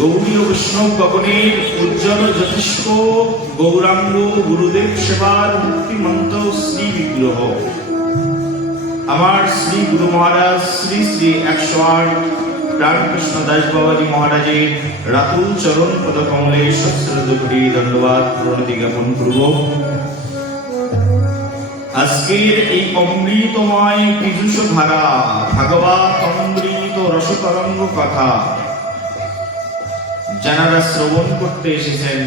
গৌরীয় বৈষ্ণব গগনের উজ্জ্বল জ্যোতিষ্ক গৌরাঙ্গ গুরুদেব সেবার মুক্তিমন্ত শ্রী বিগ্রহ আমার শ্রী গুরু মহারাজ শ্রী শ্রী 108 রামকৃষ্ণ দাস বাবাজি মহারাজের রাতুল চরণ পদকমলে সশ্রদ্ধ কোটি দণ্ডবাদ প্রণতি জ্ঞাপন করব। আজকের এই অমৃতময় পীযুষ ধারা ভাগবত অমৃত রসতরঙ্গ কথা যারা শ্রবণ করতে এসেছেন,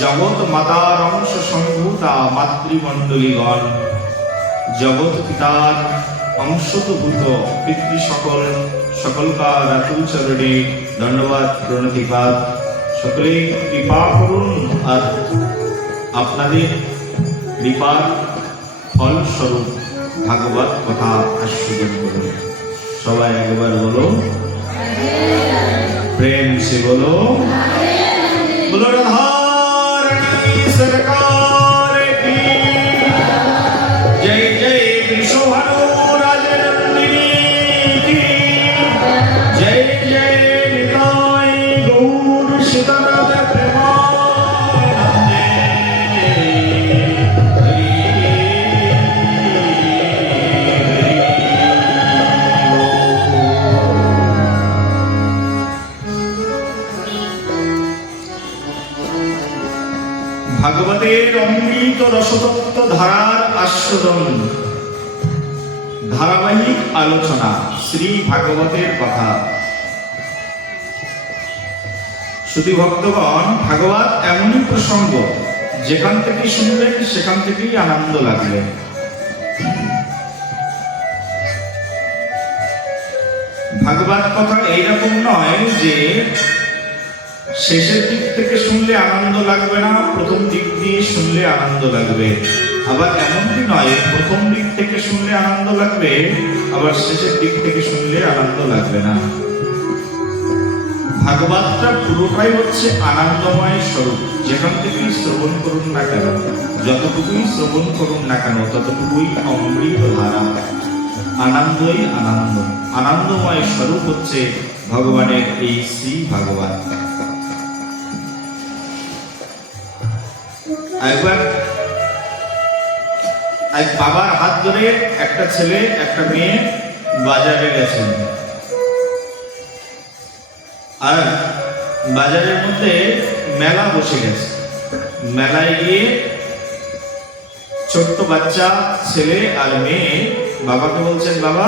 জগৎ মাতার অংশ সম্ভূতা মাতৃমণ্ডলীগণ, জগৎ পিতার অংশভূত পিতৃ সকলকার রাতুল চরণে ধন্যবাদ প্রণতিপাত। সকলে কৃপা করুন আর আপনাদের কৃপার ফলস্বরূপ ভাগবত কথা আস্বাদন করুন। সবাই একবার বলো प्रेम से बोलो राधा रानी सरकार की जय जय विश्वभानु राजनंदिनी की जय जय निताय गौर सीतानाथ प्रेमानंदे ভাগবতের অমৃত রসতত্ত্ব ধারার আস্বাদন, ধারাবাহিক আলোচনা শ্রী ভাগবতের কথা। শুধু ভক্তগণ, ভাগবত এমনই প্রসঙ্গ যেখান থেকে শুনলেন সেখান থেকেই আনন্দ লাগবে। ভাগবত কথা এইরকম নয় যে শেষের দিক থেকে শুনলে আনন্দ লাগবে না, প্রথম দিক দিয়ে শুনলে আনন্দ লাগবে। আবার এমনটি নয় প্রথম দিক থেকে শুনলে আনন্দ লাগবে, আবার শেষের দিক থেকে শুনলে আনন্দ লাগবে না। ভাগবতটা পুরোটাই হচ্ছে আনন্দময় স্বরূপ। যেখান থেকেই শ্রবণ করুন না কেন, যতটুকুই শ্রবণ করুন না কেন, ততটুকুই অমৃত ধারা। আনন্দই আনন্দ, আনন্দময় স্বরূপ হচ্ছে ভগবানের এই শ্রী ভাগবত। একবার এক বাবার হাত ধরে একটা ছেলে একটা মেয়ে বাজারে গেছেন, আর বাজারের মধ্যে মেলা বসে গেছে। মেলায় গিয়ে ছোট্ট বাচ্চা ছেলে আর মেয়ে বাবাকে বলছেন, বাবা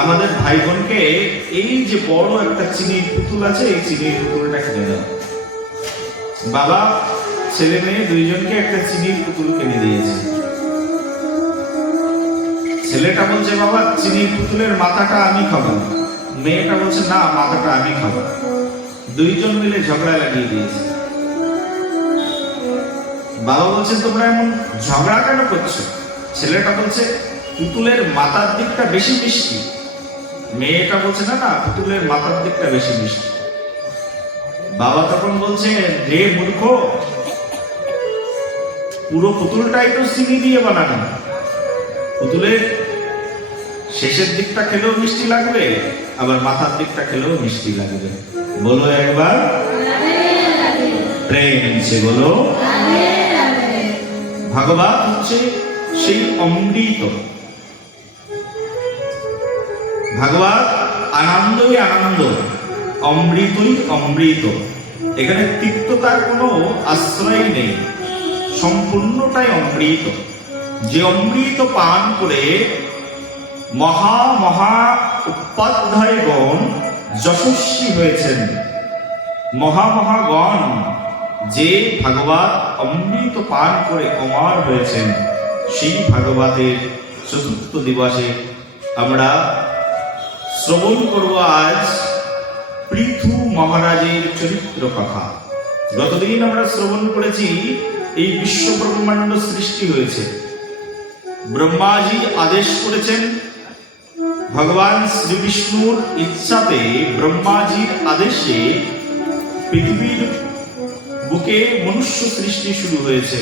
আমাদের ভাই বোনকে এই যে বড় একটা চিনির পুতুল আছে, এই চিনির পুতুলটা কিনে দাও। বাবা ছেলে মেয়ে দুইজনকে একটা চিনির পুতুল কিনে দিয়েছে। ছেলেটা বলছে, বাবা চিনির পুতুলের মাথাটা আমি খাবো। মেয়েটা বলছে, না মাথাটা আমি খাবো। দুইজন মিলে ঝগড়া লাগিয়ে দিয়েছে। বাবা বলছে, তোমরা এমন ঝগড়া কেন করছো? ছেলেটা বলছে, পুতুলের মাথার দিকটা বেশি মিষ্টি। মেয়েটা বলছে, না না পুতুলের মাথার দিকটা বেশি মিষ্টি। বাবা তখন বলছে, রে মূর্খ, পুরো পুতুলটাই তো চিনি দিয়ে বানানো। পুতুলের শেষের দিকটা খেলেও মিষ্টি লাগবে, আবার মাথার দিকটা খেলেও মিষ্টি লাগবে। বলো একবার প্রেম সে বলো। ভাগবত হচ্ছে সেই অমৃত। ভাগবত আনন্দই আনন্দ, অমৃতই অমৃত। এখানে তিক্ততার কোনো আশ্রয় নেই, সম্পূর্ণটাই অমৃত। যে অমৃত পান করে মহা মহা উপাধ্যায়গণ যশস্বী হয়েছেন, মহামহাগণ যে ভাগবত অমৃত পান করে অমর হয়েছেন, সেই ভাগবতের চতুর্থ দিবসে আমরা শ্রবণ করব আজ পৃথু মহারাজের চরিত্র কথা। গতদিন আমরা শ্রবণ করেছি এই বিশ্ব ব্রহ্মাণ্ড সৃষ্টি হয়েছে, ব্রহ্মাজি আদেশ করেছেন। ভগবান শ্রী বিষ্ণুর ইচ্ছাতে ব্রহ্মাজির আদেশে পৃথিবীর বুকে মনুষ্য সৃষ্টি শুরু হয়েছে।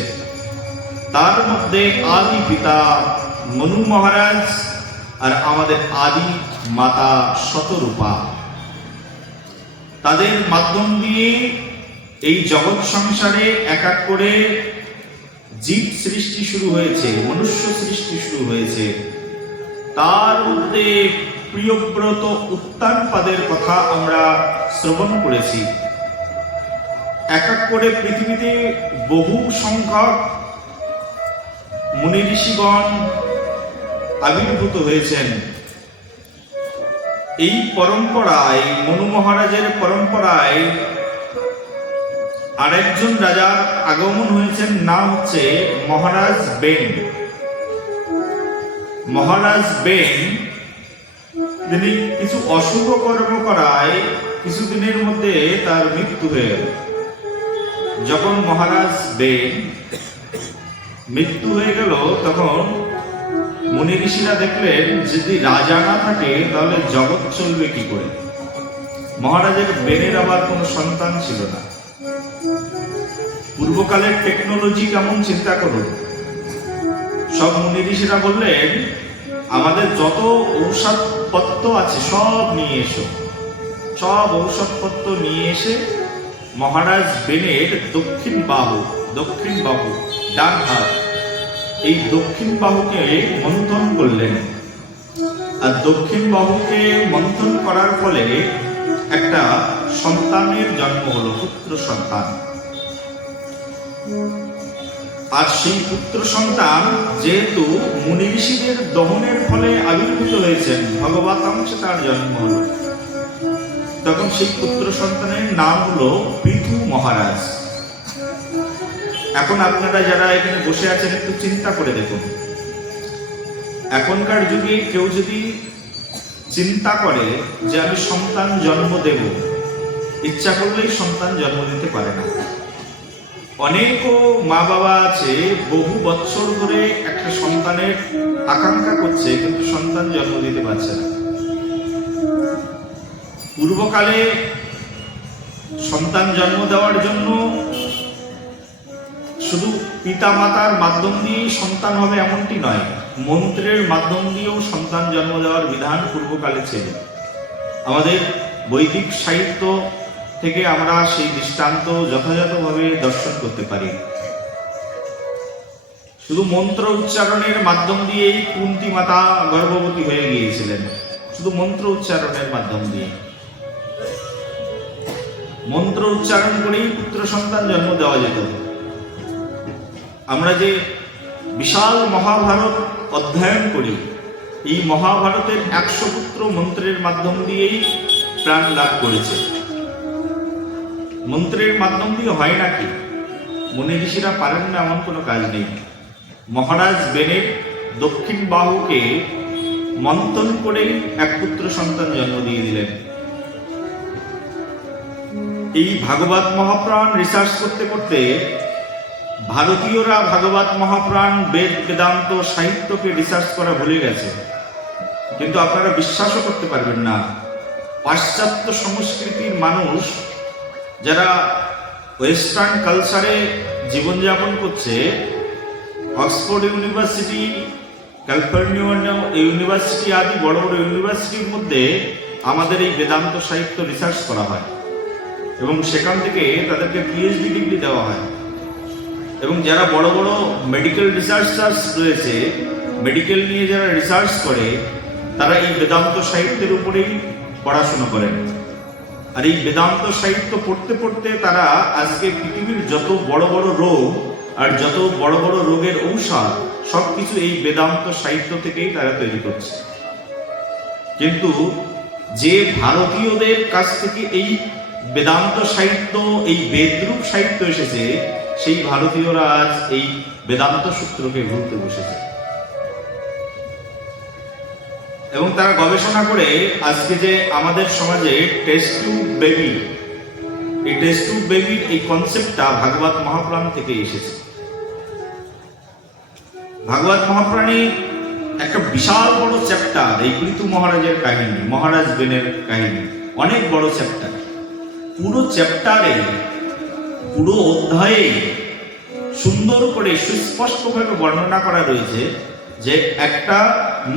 তার মধ্যে আদি পিতা মনু মহারাজ আর আমাদের আদি মাতা শতরূপা। তাদের মাধ্যম দিয়ে এই জগৎ সংসারে এক এক করে জীব সৃষ্টি শুরু হয়েছে, মনুষ্য সৃষ্টি শুরু হয়েছে। তার মধ্যে প্রিয়ব্রত উত্তানপাদের কথা আমরা শ্রবণ করেছি। এক এক করে পৃথিবীতে বহু সংখ্যক মুনি ঋষিগণ আবির্ভূত হয়েছেন। এই পরম্পরায়, মনু মহারাজের পরম্পরায় আরেকজন রাজার আগমন হয়েছেন, নাম হচ্ছে মহারাজ বেন। মহারাজ বেন তিনি কিছু অশুভ কর্ম করায় কিছুদিনের মধ্যে তার মৃত্যু হয়ে গেল। যখন মহারাজ বেন মৃত্যু হয়ে গেল, তখন মুনি ঋষিরা দেখলেন যদি রাজা না থাকে তাহলে জগৎ চলবে কি করে। মহারাজের বেনের আবার কোনো সন্তান ছিল না। পূর্বকালের টেকনোলজি কেমন চিন্তা করুন। সব মুনি ঋষিরা বললেন আমাদের যত ঔষধপত্র আছে সব নিয়ে এসো। সব ঔষধপত্র নিয়ে এসে মহারাজ বেনের দক্ষিণ বাহু ডান হাত, এই দক্ষিণ বাহুকে মন্থন করলেন। আর দক্ষিণ বাহুকে মন্থন করার ফলে একটা সন্তানের জন্ম হলো, পুত্র সন্তান। আর সেই পুত্র সন্তান যেহেতু মুনি ঋষিদের দহনের ফলে আবির্ভূত হয়েছেন, ভগবত অংশে তার জন্ম হলো। তখন সেই পুত্র সন্তানের নাম হলো পৃথু মহারাজ। এখন আপনারা যারা এখানে বসে আছেন একটু চিন্তা করে দেখুন, এখনকার যুগে কেউ যদি চিন্তা করে যে আমি সন্তান জন্ম দেব, ইচ্ছা করলেই সন্তান জন্ম দিতে পারে না। অনেকও মা বাবা আছে বহু বছর ধরে একটা সন্তানের আকাঙ্ক্ষা করছে, কিন্তু সন্তান জন্ম দিতে পারছে না। পূর্বকালে সন্তান জন্ম দেওয়ার জন্য শুধু পিতা মাতার মাধ্যম দিয়েই সন্তান হবে এমনটি নয়, মন্ত্রের মাধ্যম দিয়েও সন্তান জন্ম দেওয়ার বিধান পূর্বকালে ছিল। আমাদের বৈদিক সাহিত্য থেকে আমরা সেই দৃষ্টান্ত যথাযথভাবে দর্শন করতে পারি। শুধু মন্ত্র উচ্চারণের মাধ্যম দিয়েই কুন্তী মাতা গর্ভবতী হয়ে গিয়েছিলেন, শুধু মন্ত্র উচ্চারণের মাধ্যম দিয়ে। মন্ত্র উচ্চারণ করেই পুত্র সন্তান জন্ম দেওয়া যেত। আমরা যে বিশাল মহাভারত অধ্যয়ন করি, এই মহাভারতের 100 পুত্র মন্ত্রের মাধ্যম দিয়েই প্রাণ লাভ করেছে। মন্ত্রের মাধ্যম দিয়ে হয় নাকি? মুনি ঋষিরা পারেন না এমন কোনো কাজ নেই। মহারাজ বেনের দক্ষিণ বাহুকে মন্থন করেই এক পুত্র সন্তান জন্ম দিয়ে দিলেন। এই ভাগবত মহাপ্রাণ রিসার্চ করতে করতে ভারতীয়রা ভাগবত মহাপ্রাণ বেদ বেদান্ত সাহিত্যকে রিসার্চ করা ভুলে গেছে। কিন্তু আপনারা বিশ্বাসও করতে পারবেন না, পাশ্চাত্য সংস্কৃতির মানুষ যারা ওয়েস্টার্ন কালচারে জীবনযাপন করছে, অক্সফোর্ড ইউনিভার্সিটি, ক্যালিফোর্নিয়া ইউনিভার্সিটি আদি বড় বড় ইউনিভার্সিটির মধ্যে আমাদের এই বেদান্ত সাহিত্য রিসার্চ করা হয় এবং সেখান থেকে তাদেরকে পিএইচডি ডিগ্রি দেওয়া হয়। এবং যারা বড় বড় মেডিকেল রিসার্চার্স রয়েছে, মেডিকেল নিয়ে যারা রিসার্চ করে, তারা এই বেদান্ত সাহিত্যের উপরেই পড়াশোনা করেন। আর এই বেদান্ত সাহিত্য পড়তে পড়তে তারা আজকে পৃথিবীর যত বড় বড় রোগ আর যত বড় বড় রোগের ঔষধ সবকিছু এই বেদান্ত সাহিত্য থেকেই তারা তৈরি করছে। কিন্তু যে ভারতীয়দের কাছ থেকে এই বেদান্ত সাহিত্য, এই বেদরূপ সাহিত্য এসেছে, সেই ভারতীয়রা আজ এই বেদান্ত সূত্রকে ভুলতে বসেছে এবং তারা গবেষণা করে আজকে যে আমাদের সমাজে টেস্ট টিউব বেবি, এই টেস্ট টিউব বেবির এই কনসেপ্টটা ভাগবত মহাপ্রাণ থেকে এসেছে। ভাগবত মহাপ্রাণে একটা বিশাল বড় চ্যাপ্টার, এই পৃথু মহারাজের কাহিনী, মহারাজ বেনের কাহিনী, অনেক বড় চ্যাপ্টার। পুরো চ্যাপ্টারে, পুরো অধ্যায়ে সুন্দর করে সুস্পষ্টভাবে বর্ণনা করা রয়েছে যে একটা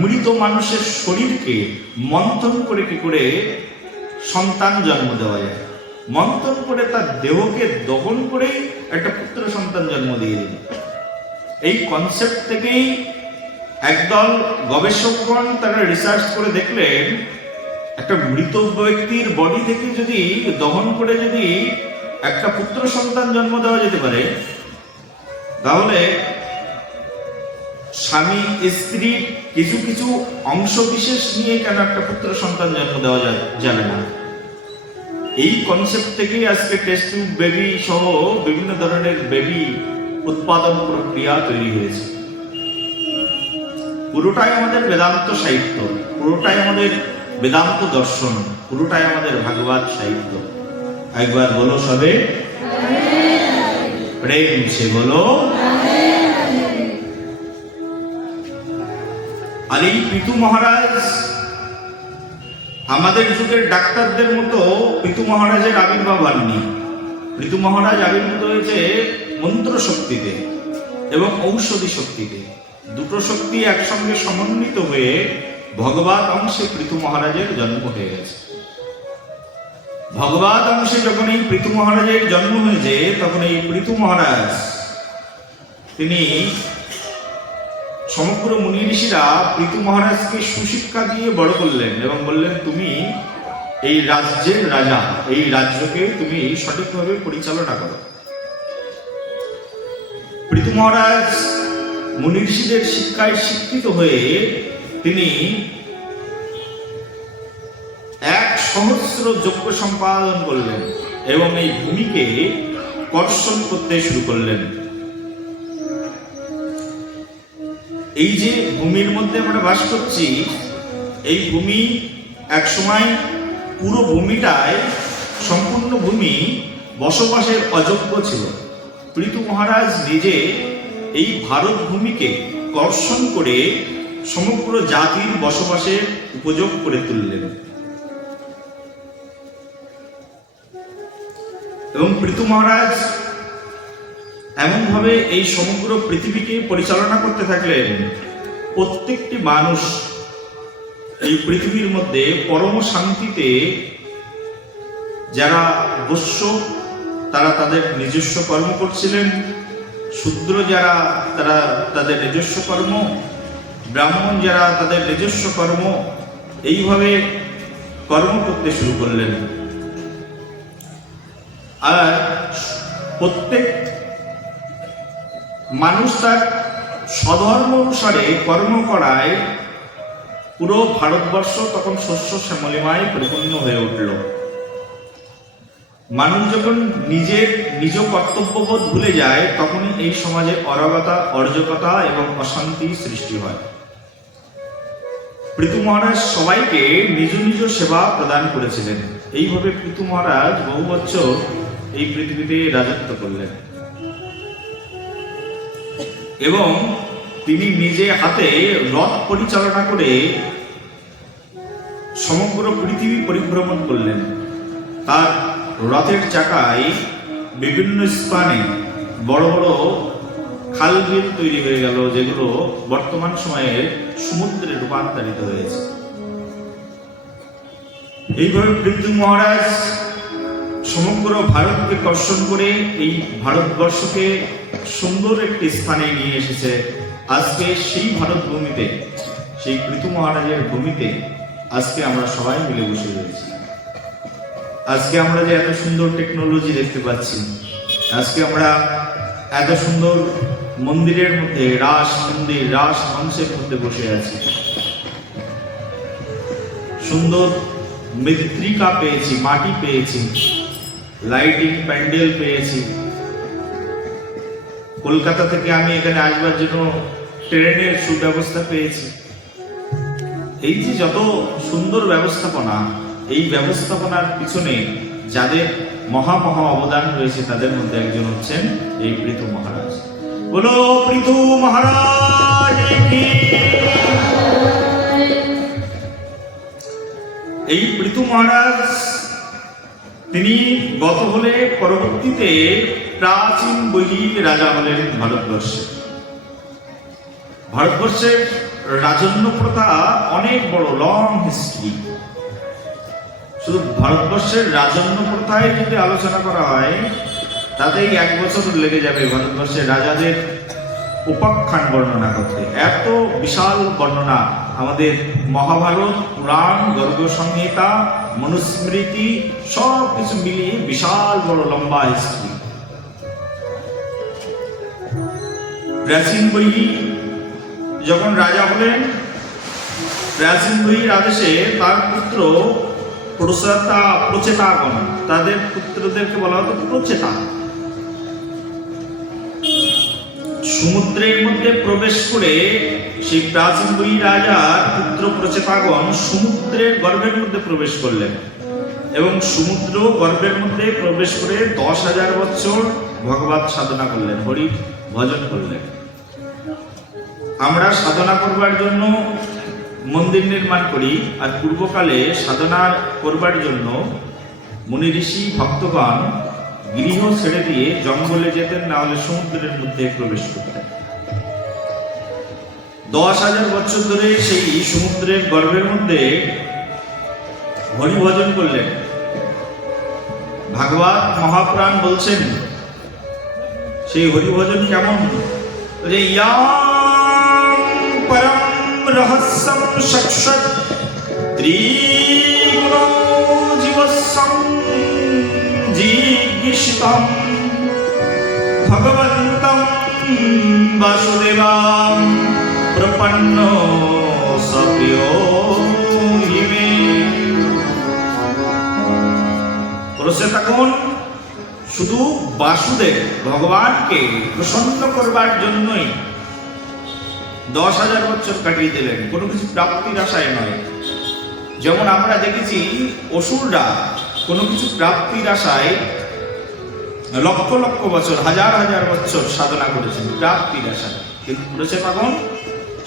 মৃত মানুষের শরীরকে মন্থন করে কি করে সন্তান জন্ম দেওয়া যায়, মন্থন করে তার দেহকে দহন করেই একটা পুত্র সন্তান জন্ম দিয়ে দিল। এই কনসেপ্ট থেকেই একদল গবেষকগণ তারা রিসার্চ করে দেখলেন, একটা মৃত ব্যক্তির বডি থেকে যদি দহন করে যদি একটা পুত্র সন্তান জন্ম দেওয়া যেতে পারে, তাহলে স্বামী স্ত্রীর কিছু কিছু অংশ বিশেষ নিয়ে কেন একটা পুত্র সন্তান জন্ম দেওয়া যাবে না? এই কনসেপ্ট থেকেই আজকে টেস্ট টিউব বেবি সহ বিভিন্ন ধরনের বেবি উৎপাদন প্রক্রিয়া তৈরি হয়েছে। পুরোটাই আমাদের বেদান্ত সাহিত্য, পুরোটাই আমাদের বেদান্ত দর্শন, পুরোটাই আমাদের ভাগবত সাহিত্য। একবার বলো সবে প্রেম সে বলো। আর এই পিতু মহারাজ আমাদের যুগের ডাক্তারদের মতো পিতু মহারাজের আবির্ভাব হননি। পিতু মহারাজ আবির্ভূত হয়েছে মন্ত্র শক্তিতে এবং ঔষধি শক্তিতে। দুটো শক্তি একসঙ্গে সমন্বিত হয়ে ভগবত অংশে পিতু মহারাজের জন্ম হয়ে গেছে। ভগবত অংশে যখন এই পিতু মহারাজের জন্ম হয়েছে, তখন এই পিতু মহারাজ তিনি সমগ্র মুনি ঋষিরা পিতু মহারাজকে সুশিক্ষা দিয়ে বড় করলেন এবং বললেন, তুমি এই রাজ্যের রাজা, এই রাজ্যকে তুমি সঠিকভাবে পরিচালনা করো। পিতু মহারাজ মুনি ঋষিদের শিক্ষায় শিক্ষিত হয়ে তিনি 1,000 যজ্ঞ সম্পাদন করলেন এবং এই ভূমিকে কর্ষণ করতে শুরু করলেন। এই যে ভূমির মধ্যে আমরা বাস করছি, এই ভূমি একসময় পুরো ভূমিটায়, সম্পূর্ণ ভূমি বসবাসের অযোগ্য ছিল। পিতু মহারাজ নিজে এই ভারত ভূমিকে কর্ষণ করে সমগ্র জাতির বসবাসের উপযোগ করে তুললেন এবং পিতু মহারাজ এমনভাবে এই সমগ্র পৃথিবীকে পরিচালনা করতে থাকলেন, প্রত্যেকটি মানুষ এই পৃথিবীর মধ্যে পরম শান্তিতে, যারা বৈশ্য তারা তাদের নিজস্ব কর্ম করছিলেন, শূদ্র যারা তারা তাদের নিজস্ব কর্ম, ব্রাহ্মণ যারা তাদের নিজস্ব কর্ম, এইভাবে কর্ম করতে শুরু করলেন। আর প্রত্যেক মানুষ তার স্বধর্ম অনুসারে কর্ম করায় পুরো ভারতবর্ষ তখন শস্য শ্যামলিমায় পরিপূর্ণ হয়ে উঠল। মানুষ যখন নিজ কর্তব্যবোধ ভুলে যায়, তখনই এই সমাজে অরাগতা, অর্জকতা এবং অশান্তি সৃষ্টি হয়। পিতু মহারাজ সবাইকে নিজ নিজ সেবা প্রদান করেছিলেন। এইভাবে পিতু মহারাজ বহু বছর এই পৃথিবীতে রাজত্ব করলেন এবং তিনি নিজে হাতে রথ পরিচালনা করে সমগ্র পৃথিবী পরিভ্রমণ করলেন। তার রথের চাকায় বিভিন্ন স্থানে বড় বড় খাল বিল তৈরি হয়ে গেল, যেগুলো বর্তমান সময়ে সমুদ্রে রূপান্তরিত হয়েছে। এইভাবে পিতু মহারাজ সমগ্র ভারতকে কর্ষণ করে এই ভারতবর্ষকে সুন্দর একটি স্থানে নিয়ে এসেছে। আজকে সেই ভারত ভূমিতে, সেই পিতু মহারাজের ভূমিতে আজকে আমরা সবাই মিলে বসে রয়েছি। আজকে আমরা যে এত সুন্দর টেকনোলজি দেখতে পাচ্ছি, আজকে আমরা এত সুন্দর মন্দিরের মধ্যে, রাস মন্দির, রাস মঞ্চের মধ্যে বসে আছি, সুন্দর মৃত্তিকা পেয়েছি, মাটি পেয়েছি, লাইটিং প্যান্ডেল পেয়েছি। কলকাতা থেকে আমি এখানে আসবার জন্য ট্রেনের সুব্যবস্থা পেয়েছি। এই যে যত সুন্দর ব্যবস্থাপনা, এই ব্যবস্থাপনার পিছনে যাদের মহা মহা অবদান রয়েছে, তাদের মধ্যে একজন হচ্ছেন এই পিতু মহারাজ। বলো পিতু মহারাজ কি। এই পিতু মহারাজ তিনি গত হলে পরবর্তীতে প্রাচীন বৈদিক রাজা হলেন ভারতবর্ষে। ভারতবর্ষের রাজন্য প্রথা অনেক বড় লং হিস্ট্রি। শুধু ভারতবর্ষের রাজন্য প্রথায় যদি আলোচনা করা হয় তাতেই 1 বছর লেগে যাবে ভারতবর্ষের রাজাদের উপাখ্যান বর্ণনা করতে। এত বিশাল বর্ণনা, আমাদের মহাভারত, পুরাণ, গর্গ সংহিতা, মনুস্মৃতি সব কিছু মিলিয়ে বিশাল বড় লম্বা হিস্ট্রি। প্রাচীন বই যখন রাজা হলেন, প্রাচীন বইয়ের আদেশে তার পুত্র প্রচেতাগণ, তাদের পুত্রদেরকে বলা হতো প্রচেতা, সমুদ্রের মধ্যে প্রবেশ করে সেই প্রাচীন বই রাজার পুত্র প্রচেতাগণ সমুদ্রের গর্ভের মধ্যে প্রবেশ করলেন এবং সমুদ্র গর্ভের মধ্যে প্রবেশ করে 10,000 বছর ভগবত সাধনা করলেন, হরি ভজন করলেন। আমরা সাধনা করবার জন্য মন্দির নির্মাণ করি, আর পূর্বকালে সাধনা করবার জন্য মুনি ঋষি ভক্তগণ গৃহ ছেড়ে দিয়ে জঙ্গলে যেতেন, না হলে সমুদ্রের মধ্যে প্রবেশ করতেন। 10,000 বছর ধরে সেই সমুদ্রের গর্ভের মধ্যে হরিভজন করলেন। ভাগবত মহাপুরাণ বলছেন সেই হরিভজন কেমন, যে ইয়াং পরম রহস্যম সক্ষত ত্রিগুণো জীবসং জিজ্ঞিষিতম ভগবন্তম বাসুদেবাম প্রপন্ন সপ্রিয় হিমে। প্রচেতাগণ শুধু বাসুদেব ভগবানকে প্রসন্ন করবার জন্যই 10,000 বছর কাটিয়ে দিলেন, কোনো কিছু প্রাপ্তির আশায় নয়। যেমন আমরা দেখেছি অসুররা কোনো কিছু প্রাপ্তির আশায় লক্ষ লক্ষ বছর, হাজার হাজার বছর সাধনা করেছেন প্রাপ্তির আশায়, কিন্তু প্রচেতাগণ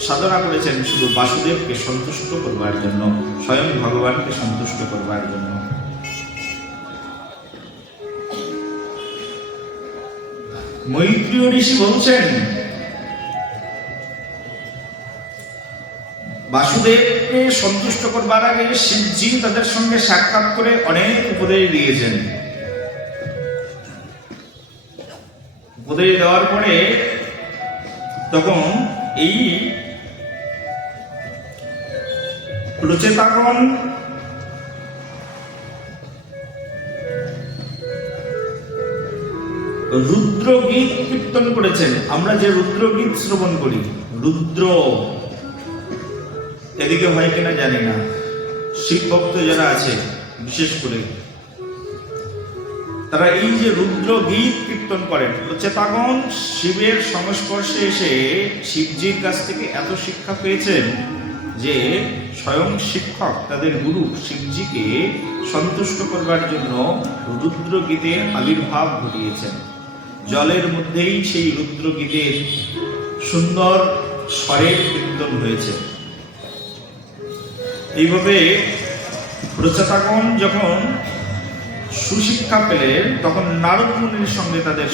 সাধনা করেছেন শুধু বাসুদেবকে সন্তুষ্ট করবার জন্য, স্বয়ং ভগবানকে সন্তুষ্ট করবার জন্য। মৈত্রীয় ঋষি বলছেন বাসুদেবকে সন্তুষ্ট করবার আগে শিবজি তাদের সঙ্গে সাক্ষাৎ করে অনেক উপদেশ দিয়েছেন। উপদেশ দেওয়ার পরে তখন এই প্রচেতাগণ রুদ্রগীত কীর্তন করেছেন। আমরা যে রুদ্রগীত শ্রবণ করি, রুদ্র এদিকে হয় কিনা জানি না, শিব ভক্ত যারা আছে বিশেষ করে তারা এই যে রুদ্র গীত কীর্তন করেন। প্রচেতাগণ শিবের সংস্পর্শে এসে শিবজির কাছ থেকে এত শিক্ষা পেয়েছেন যে স্বয়ং শিক্ষক তাদের গুরু শিবজিকে সন্তুষ্ট করবার জন্য রুদ্র গীতের আবির্ভাব ঘটিয়েছেন। জলের মধ্যেই সেই রুদ্র গীতের সুন্দর স্বরের কীর্তন হয়েছে। এইভাবে প্রচেতাগণ যখন সুশিক্ষা পেলেন তখন নারদ মুনির সঙ্গে তাদের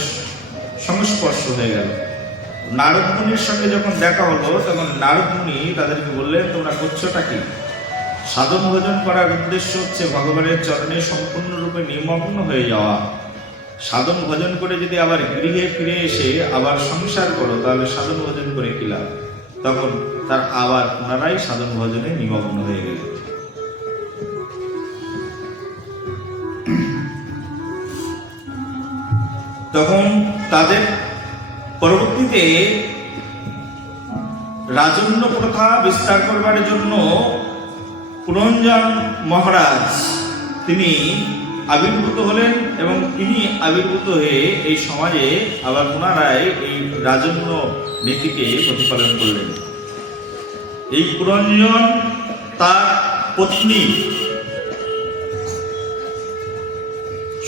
সংস্পর্শ হয়ে গেল। নারদ মুনির সঙ্গে যখন দেখা হলো তখন নারদ মুনি তাদেরকে বললেন, তোমরা করছোটা কি? সাধন ভজন করার উদ্দেশ্য হচ্ছে ভগবানের চরণে সম্পূর্ণরূপে নিমগ্ন হয়ে যাওয়া। সাধন ভজন করে যদি আবার গৃহে ফিরে এসে আবার সংসার করো তাহলে সাধন ভজন করে কি লাভ? তখন তার আবার পুনরায় সাধন ভজনে নিমগ্ন হয়ে গেল। তখন তাদের পরবর্তীতে রাজন্য প্রথা বিস্তার করবার জন্য পুরঞ্জন মহারাজ তিনি আবির্ভূত হলেন এবং তিনি আবির্ভূত হয়ে এই সমাজে আবার পুনরায় এই রাজন্য নীতিকে প্রতিপালন করলেন। এই পুরঞ্জন তার পত্নী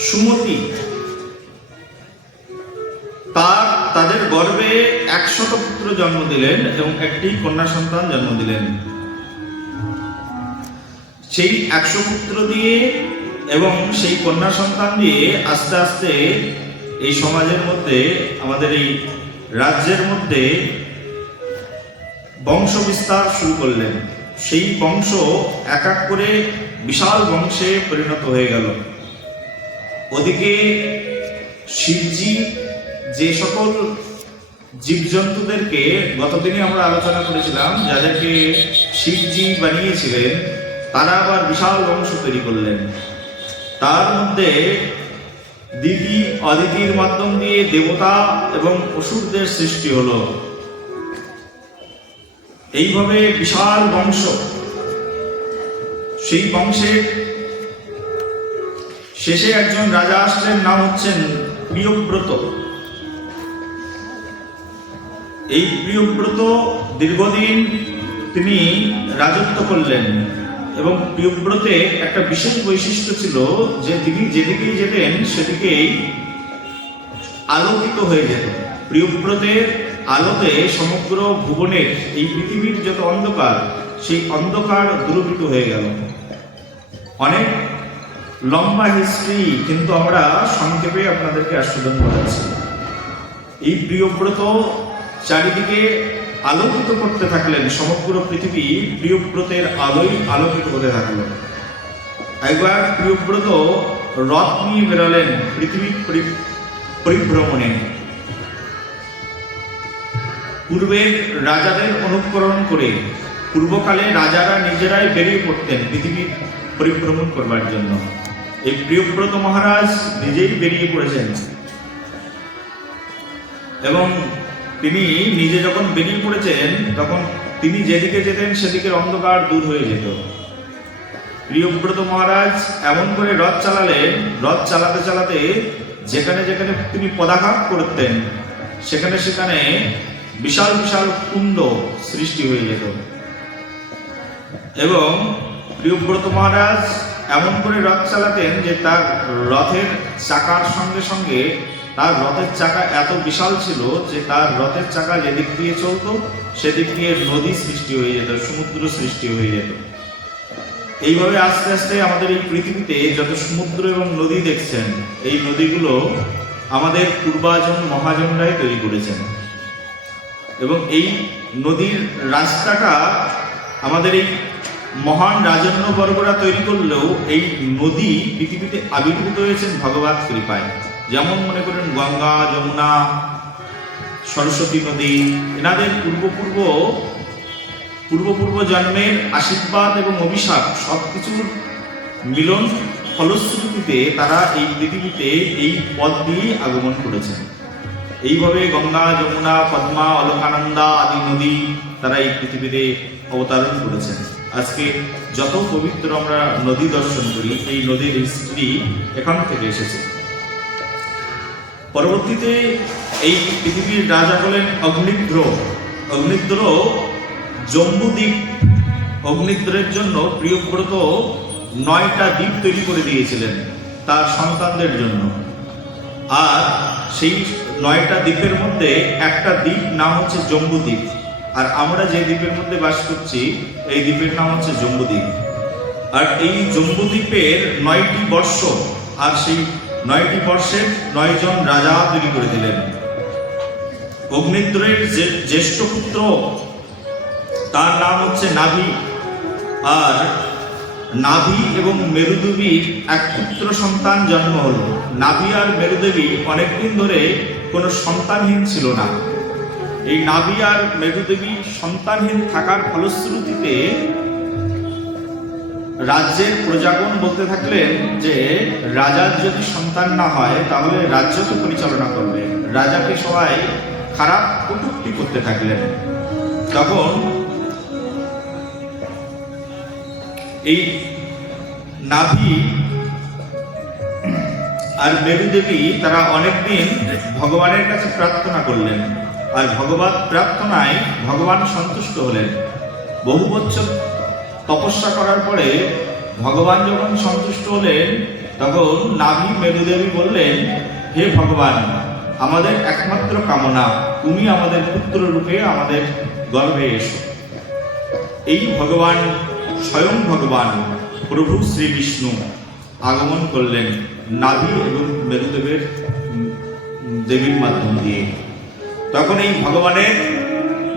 সুমতি তাদের গর্ভে 100 পুত্র জন্ম দিলেন এবং একটি কন্যা সন্তান জন্ম দিলেন। সেই 100 পুত্র দিয়ে এবং সেই কন্যা সন্তান দিয়ে আস্তে আস্তে এই সমাজের মধ্যে, আমাদের এই রাজ্যের মধ্যে বংশ বিস্তার শুরু করলেন। সেই বংশ এক এক করে বিশাল বংশে পরিণত হয়ে গেল। ওদিকে শিবজি যে সকল জীবজন্তুদেরকে গতদিনে আমরা আলোচনা করেছিলাম, যাদেরকে শিবজি বানিয়েছিলেন, তারা আবার বিশাল বংশ তৈরি করলেন। তার মধ্যে দিতি অদিতির মাধ্যম দিয়ে দেবতা এবং অসুরদের সৃষ্টি হলো। এইভাবে বিশাল বংশ। সেই বংশের শেষে একজন রাজা আসলেন, নাম হচ্ছেন প্রিয়ব্রত। এই প্রিয়ব্রত দীর্ঘদিন তিনি রাজত্ব করলেন এবং প্রিয়ব্রতে একটা বিশেষ বৈশিষ্ট্য ছিল যে তিনি যেদিকেই যেতেন সেদিকেই আলোকিত হয়ে যেত। প্রিয়ব্রতের আলোতে সমগ্র ভুবনের, এই পৃথিবীর যত অন্ধকার, সেই অন্ধকার দূরীভূত হয়ে গেল। অনেক লম্বা হিস্ট্রি, কিন্তু আমরা সংক্ষেপে আপনাদেরকে আস্বাদন করাচ্ছি। এই প্রিয়ব্রত চারিদিকে আলোকিত করতে থাকলেন, সমগ্র পৃথিবী প্রিয়ব্রতের আলোয় আলোকিত হতে থাকলো। একবার প্রিয়ব্রত রথ নিয়ে বেরোলেন পৃথিবী পরিভ্রমণে। পূর্বের রাজাদের অনুকরণ করে, পূর্বকালে রাজারা নিজেরাই বেরিয়ে পড়তেন পৃথিবীর পরিভ্রমণ করবার জন্য। এই প্রিয়ব্রত মহারাজ নিজেই বেরিয়ে পড়েছেন এবং তিনি নিজে যখন বেরিয়ে পড়েছেন তখন তিনি যেদিকে যেতেন সেদিকের অন্ধকার দূর হয়ে যেত। প্রিয়ব্রত মহারাজ এমন করে রথ চালালেন, রথ চালাতে চালাতে যেখানে যেখানে তিনি পদাঘাত করতেন সেখানে সেখানে বিশাল বিশাল কুণ্ড সৃষ্টি হয়ে যেত। এবং প্রিয়ব্রত মহারাজ এমন করে রথ চালাতেন যে তার রথের চাকার সঙ্গে সঙ্গে তার রথের চাকা এত বিশাল ছিল যে তার রথের চাকা যেদিক দিয়ে চলতো সেদিক দিয়ে নদী সৃষ্টি হয়ে যেত, সমুদ্র সৃষ্টি হয়ে যেত। এইভাবে আস্তে আস্তে আমাদের এই পৃথিবীতে যত সমুদ্র এবং নদী দেখছেন, এই নদীগুলো আমাদের পূর্বাজন মহাজনরাই তৈরি করেছেন। এবং এই নদীর রাস্তাটা আমাদের এই মহান রাজন্যবর্গরা তৈরি করলেও এই নদী পৃথিবীতে আবির্ভূত হয়েছেন ভগবত কৃপায়। যেমন মনে করেন গঙ্গা, যমুনা, সরস্বতী নদী, এনাদের পূর্ব জন্মের আশীর্বাদ এবং অভিশাপ সবকিছুর মিলন ফলশ্রুতিতে তারা এই পৃথিবীতে এই পথ দিয়েই আগমন করেছেন। এইভাবে গঙ্গা, যমুনা, পদ্মা, অলকানন্দা আদি নদী তারা এই পৃথিবীতে অবতরণ করেছেন। আজকে যত পবিত্র আমরা নদী দর্শন করি, এই নদীর হিস্ট্রি এখান থেকে এসেছে। পরবর্তীতে এই পৃথিবীর রাজা হলেন অগ্নিদ্র। অগ্নিদ্র জম্বুদ্বীপ, অগ্নিদ্রের জন্য প্রিয়ব্রত 9টা দ্বীপ তৈরি করে দিয়েছিলেন তার সন্তানদের জন্য। আর সেই 9টা দ্বীপের মধ্যে একটা দ্বীপ নাম হচ্ছে জম্বুদ্বীপ। আর আমরা যে দ্বীপের মধ্যে বাস করছি এই দ্বীপের নাম হচ্ছে জম্বুদ্বীপ। আর এই জম্বুদ্বীপের 9টি বর্ষ, আর সেই 9টি বর্ষের 9 জন রাজা তৈরি করে দিলেন। অগ্নিদ্রের যে জ্যেষ্ঠ পুত্র তার নাম হচ্ছে নাভি। আর নাভি এবং মেরুদেবীর এক পুত্র সন্তান জন্ম হলো। নাভি আর মেরুদেবী অনেকদিন ধরে কোনো সন্তানহীন ছিল না। এই নাভি আর মেরুদেবী সন্তানহীন থাকার ফলশ্রুতিতে রাজ্যের প্রজাগণ বলতে থাকলেন যে রাজার যদি সন্তান না হয় তাহলে রাজ্যকে পরিচালনা করবে। রাজাকে সবাই খারাপ কটূক্তি করতে থাকলেন। তখন এই নাভি আর মেরুদেবী তারা অনেকদিন ভগবানের কাছে প্রার্থনা করলেন। আর ভগবত প্রার্থনায় ভগবান সন্তুষ্ট হলেন। বহু বছর তপস্যা করার পরে ভগবান যখন সন্তুষ্ট হলেন তখন নাভি মেরুদেবী বললেন, হে ভগবান, আমাদের একমাত্র কামনা তুমি আমাদের পুত্র রূপে আমাদের গর্ভে এসো। এই ভগবান, স্বয়ং ভগবান প্রভু শ্রী বিষ্ণু আগমন করলেন নাভি এবং মেরুদেবের দেবীর মাধ্যম দিয়ে। তখন এই ভগবানের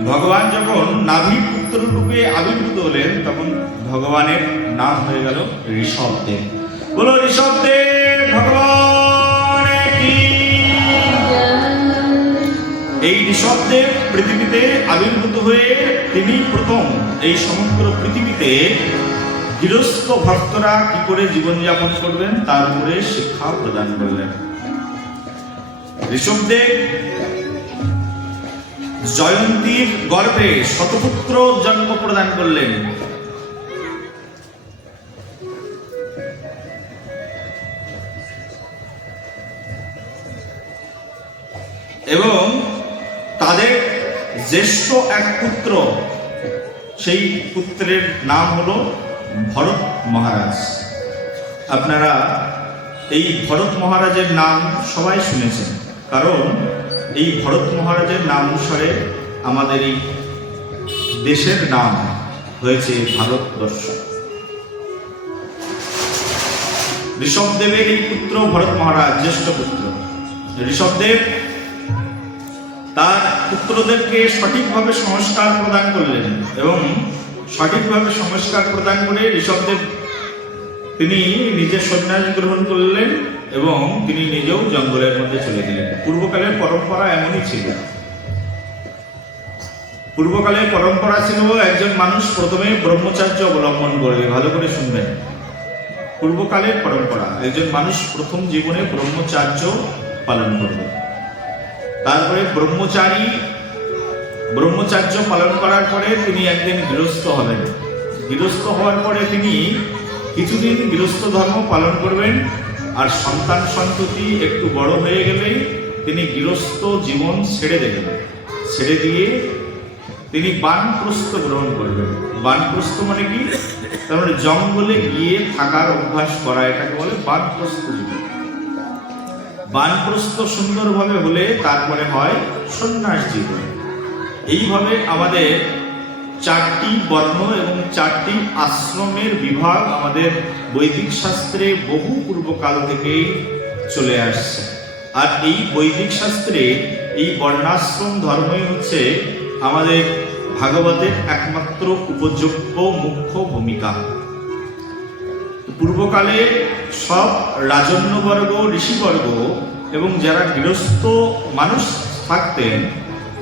ভগবান যখন নাভি পুত্র রূপে আবির্ভূত হলেন তখন ভগবানের নাম হয়ে গেল ঋষভদেব। বলো ঋষভদেব ভগবান কি। এই ঋষভদেব পৃথিবীতে আবির্ভূত হয়ে তিনি প্রথম এই সমগ্র পৃথিবীতে গৃহস্থ ভক্তরা কি করে জীবনযাপন করবেন তার উপরে শিক্ষা প্রদান করলেন। ঋষভদেব জয়ন্তীর গর্ভে শতপুত্র জন্ম প্রদান করলেন। এবং তাদের জ্যেষ্ঠ এক পুত্র, সেই পুত্রের নাম হলো ভরত মহারাজ। আপনারা এই ভরত মহারাজের নাম সবাই শুনেছেন, কারণ এই ভরত মহারাজের নাম অনুসারে আমাদের এই দেশের নাম হয়েছে ভারতবর্ষ। ঋষভদেবের এই পুত্র ভরত মহারাজ, জ্যেষ্ঠ পুত্র। ঋষভদেব তার পুত্রদেরকে সঠিকভাবে সংস্কার প্রদান করলেন এবং সঠিকভাবে সংস্কার প্রদান করে ঋষভদেব তিনি নিজের সন্ন্যাস গ্রহণ করলেন এবং তিনি নিজেও জঙ্গলের মধ্যে চলে গেলেন। পূর্বকালের পরম্পরা এমনই ছিল। পূর্বকালের পরম্পরা ছিল একজন মানুষ প্রথমে ব্রহ্মচর্য অবলম্বন করবে। ভালো করে শুনবেন, পূর্বকালের পরম্পরা, একজন মানুষ প্রথম জীবনে ব্রহ্মচর্য পালন করবে। তারপরে ব্রহ্মচর্য পালন করার পরে তিনি একদিন গৃহস্থ হবেন। গৃহস্থ হওয়ার পরে তিনি কিছুদিন গৃহস্থ ধর্ম পালন করবেন, আর সন্তান সন্ততি একটু বড় হয়ে গেলেই তিনি গৃহস্থ জীবন ছেড়ে দেবেন। ছেড়ে দিয়ে তিনি বানপ্রস্থ গ্রহণ করবেন। বানপ্রস্থ মানে কি? তার মানে জঙ্গলে গিয়ে থাকার অভ্যাস করা, এটাকে বলে বানপ্রস্থ জীবন। বানপ্রস্থ সুন্দরভাবে হলে তারপরে হয় সন্ন্যাস জীবন। এইভাবে আমাদের 4টি বর্ণ এবং 4টি আশ্রমের বিভাগ আমাদের বৈদিক শাস্ত্রে বহু পূর্বকাল থেকেই চলে আসছে। আর এই বৈদিক শাস্ত্রে এই বর্ণাশ্রম ধর্মই হচ্ছে আমাদের ভাগবতের একমাত্র উপযোগ্য মুখ্য ভূমিকা। পূর্বকালে সব রাজন্যবর্গ, ঋষিবর্গ এবং যারা গৃহস্থ মানুষ থাকতেন,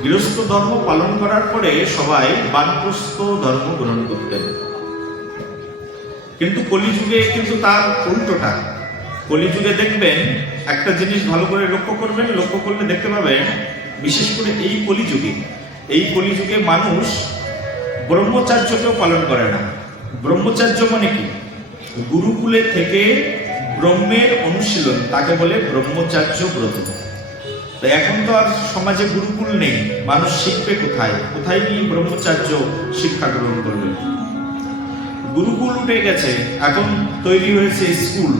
গৃহস্থ ধর্ম পালন করার পরে সবাই বানপ্রস্থ ধর্ম গ্রহণ করতেন। কিন্তু কলিযুগে কিন্তু তার উল্টোটা। কলিযুগে দেখবেন একটা জিনিস ভালো করে লক্ষ্য করবেন, লক্ষ্য করলে দেখতে পাবেন, বিশেষ করে এই কলিযুগে মানুষ ব্রহ্মচর্যকেও পালন করে না। ব্রহ্মচর্য মানে কি? গুরুকুলে থেকে ব্রহ্মের অনুশীলন, তাকে বলে ব্রহ্মচর্য ব্রত। তো এখন তো আর সমাজে গুরুকুল নেই, মানুষ শিখবে কোথায়? কোথায় গিয়ে ব্রহ্মচর্য শিক্ষা গ্রহণ করবে? গুরুকুল উঠে গেছে, এখন তৈরি হয়েছে স্কুল।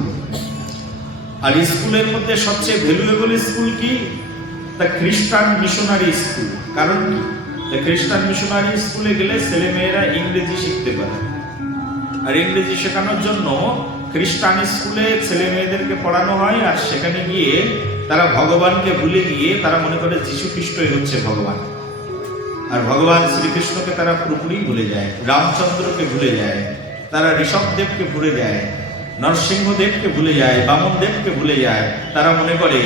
আর স্কুলের মধ্যে সবচেয়ে ভ্যালুয়েবল স্কুল কি? দ্য খ্রিস্টান মিশনারি স্কুল। কারণ কি? দ্য খ্রিস্টান মিশনারি স্কুলে গেলে ছেলে মেয়েরা ইংরেজি শিখতে পারে। আর ইংরেজি শেখানোর জন্য খ্রিস্টান স্কুলে ছেলে মেয়েদেরকে পড়ানো হয়, আর সেখানে গিয়ে তারা ভগবানকে ভুলে গিয়ে তারা মনে করে যীশু খ্রিস্টই হচ্ছে ভগবান। আর ভগবান শ্রীকৃষ্ণকে তারা পুরোপুরি ভুলে যায়, রামচন্দ্রকে ভুলে যায়, তারা ঋষভদেবকে ভুলে যায়, নরসিংহদেবকে ভুলে যায়, বামনদেবকে ভুলে যায়। তারা মনে করে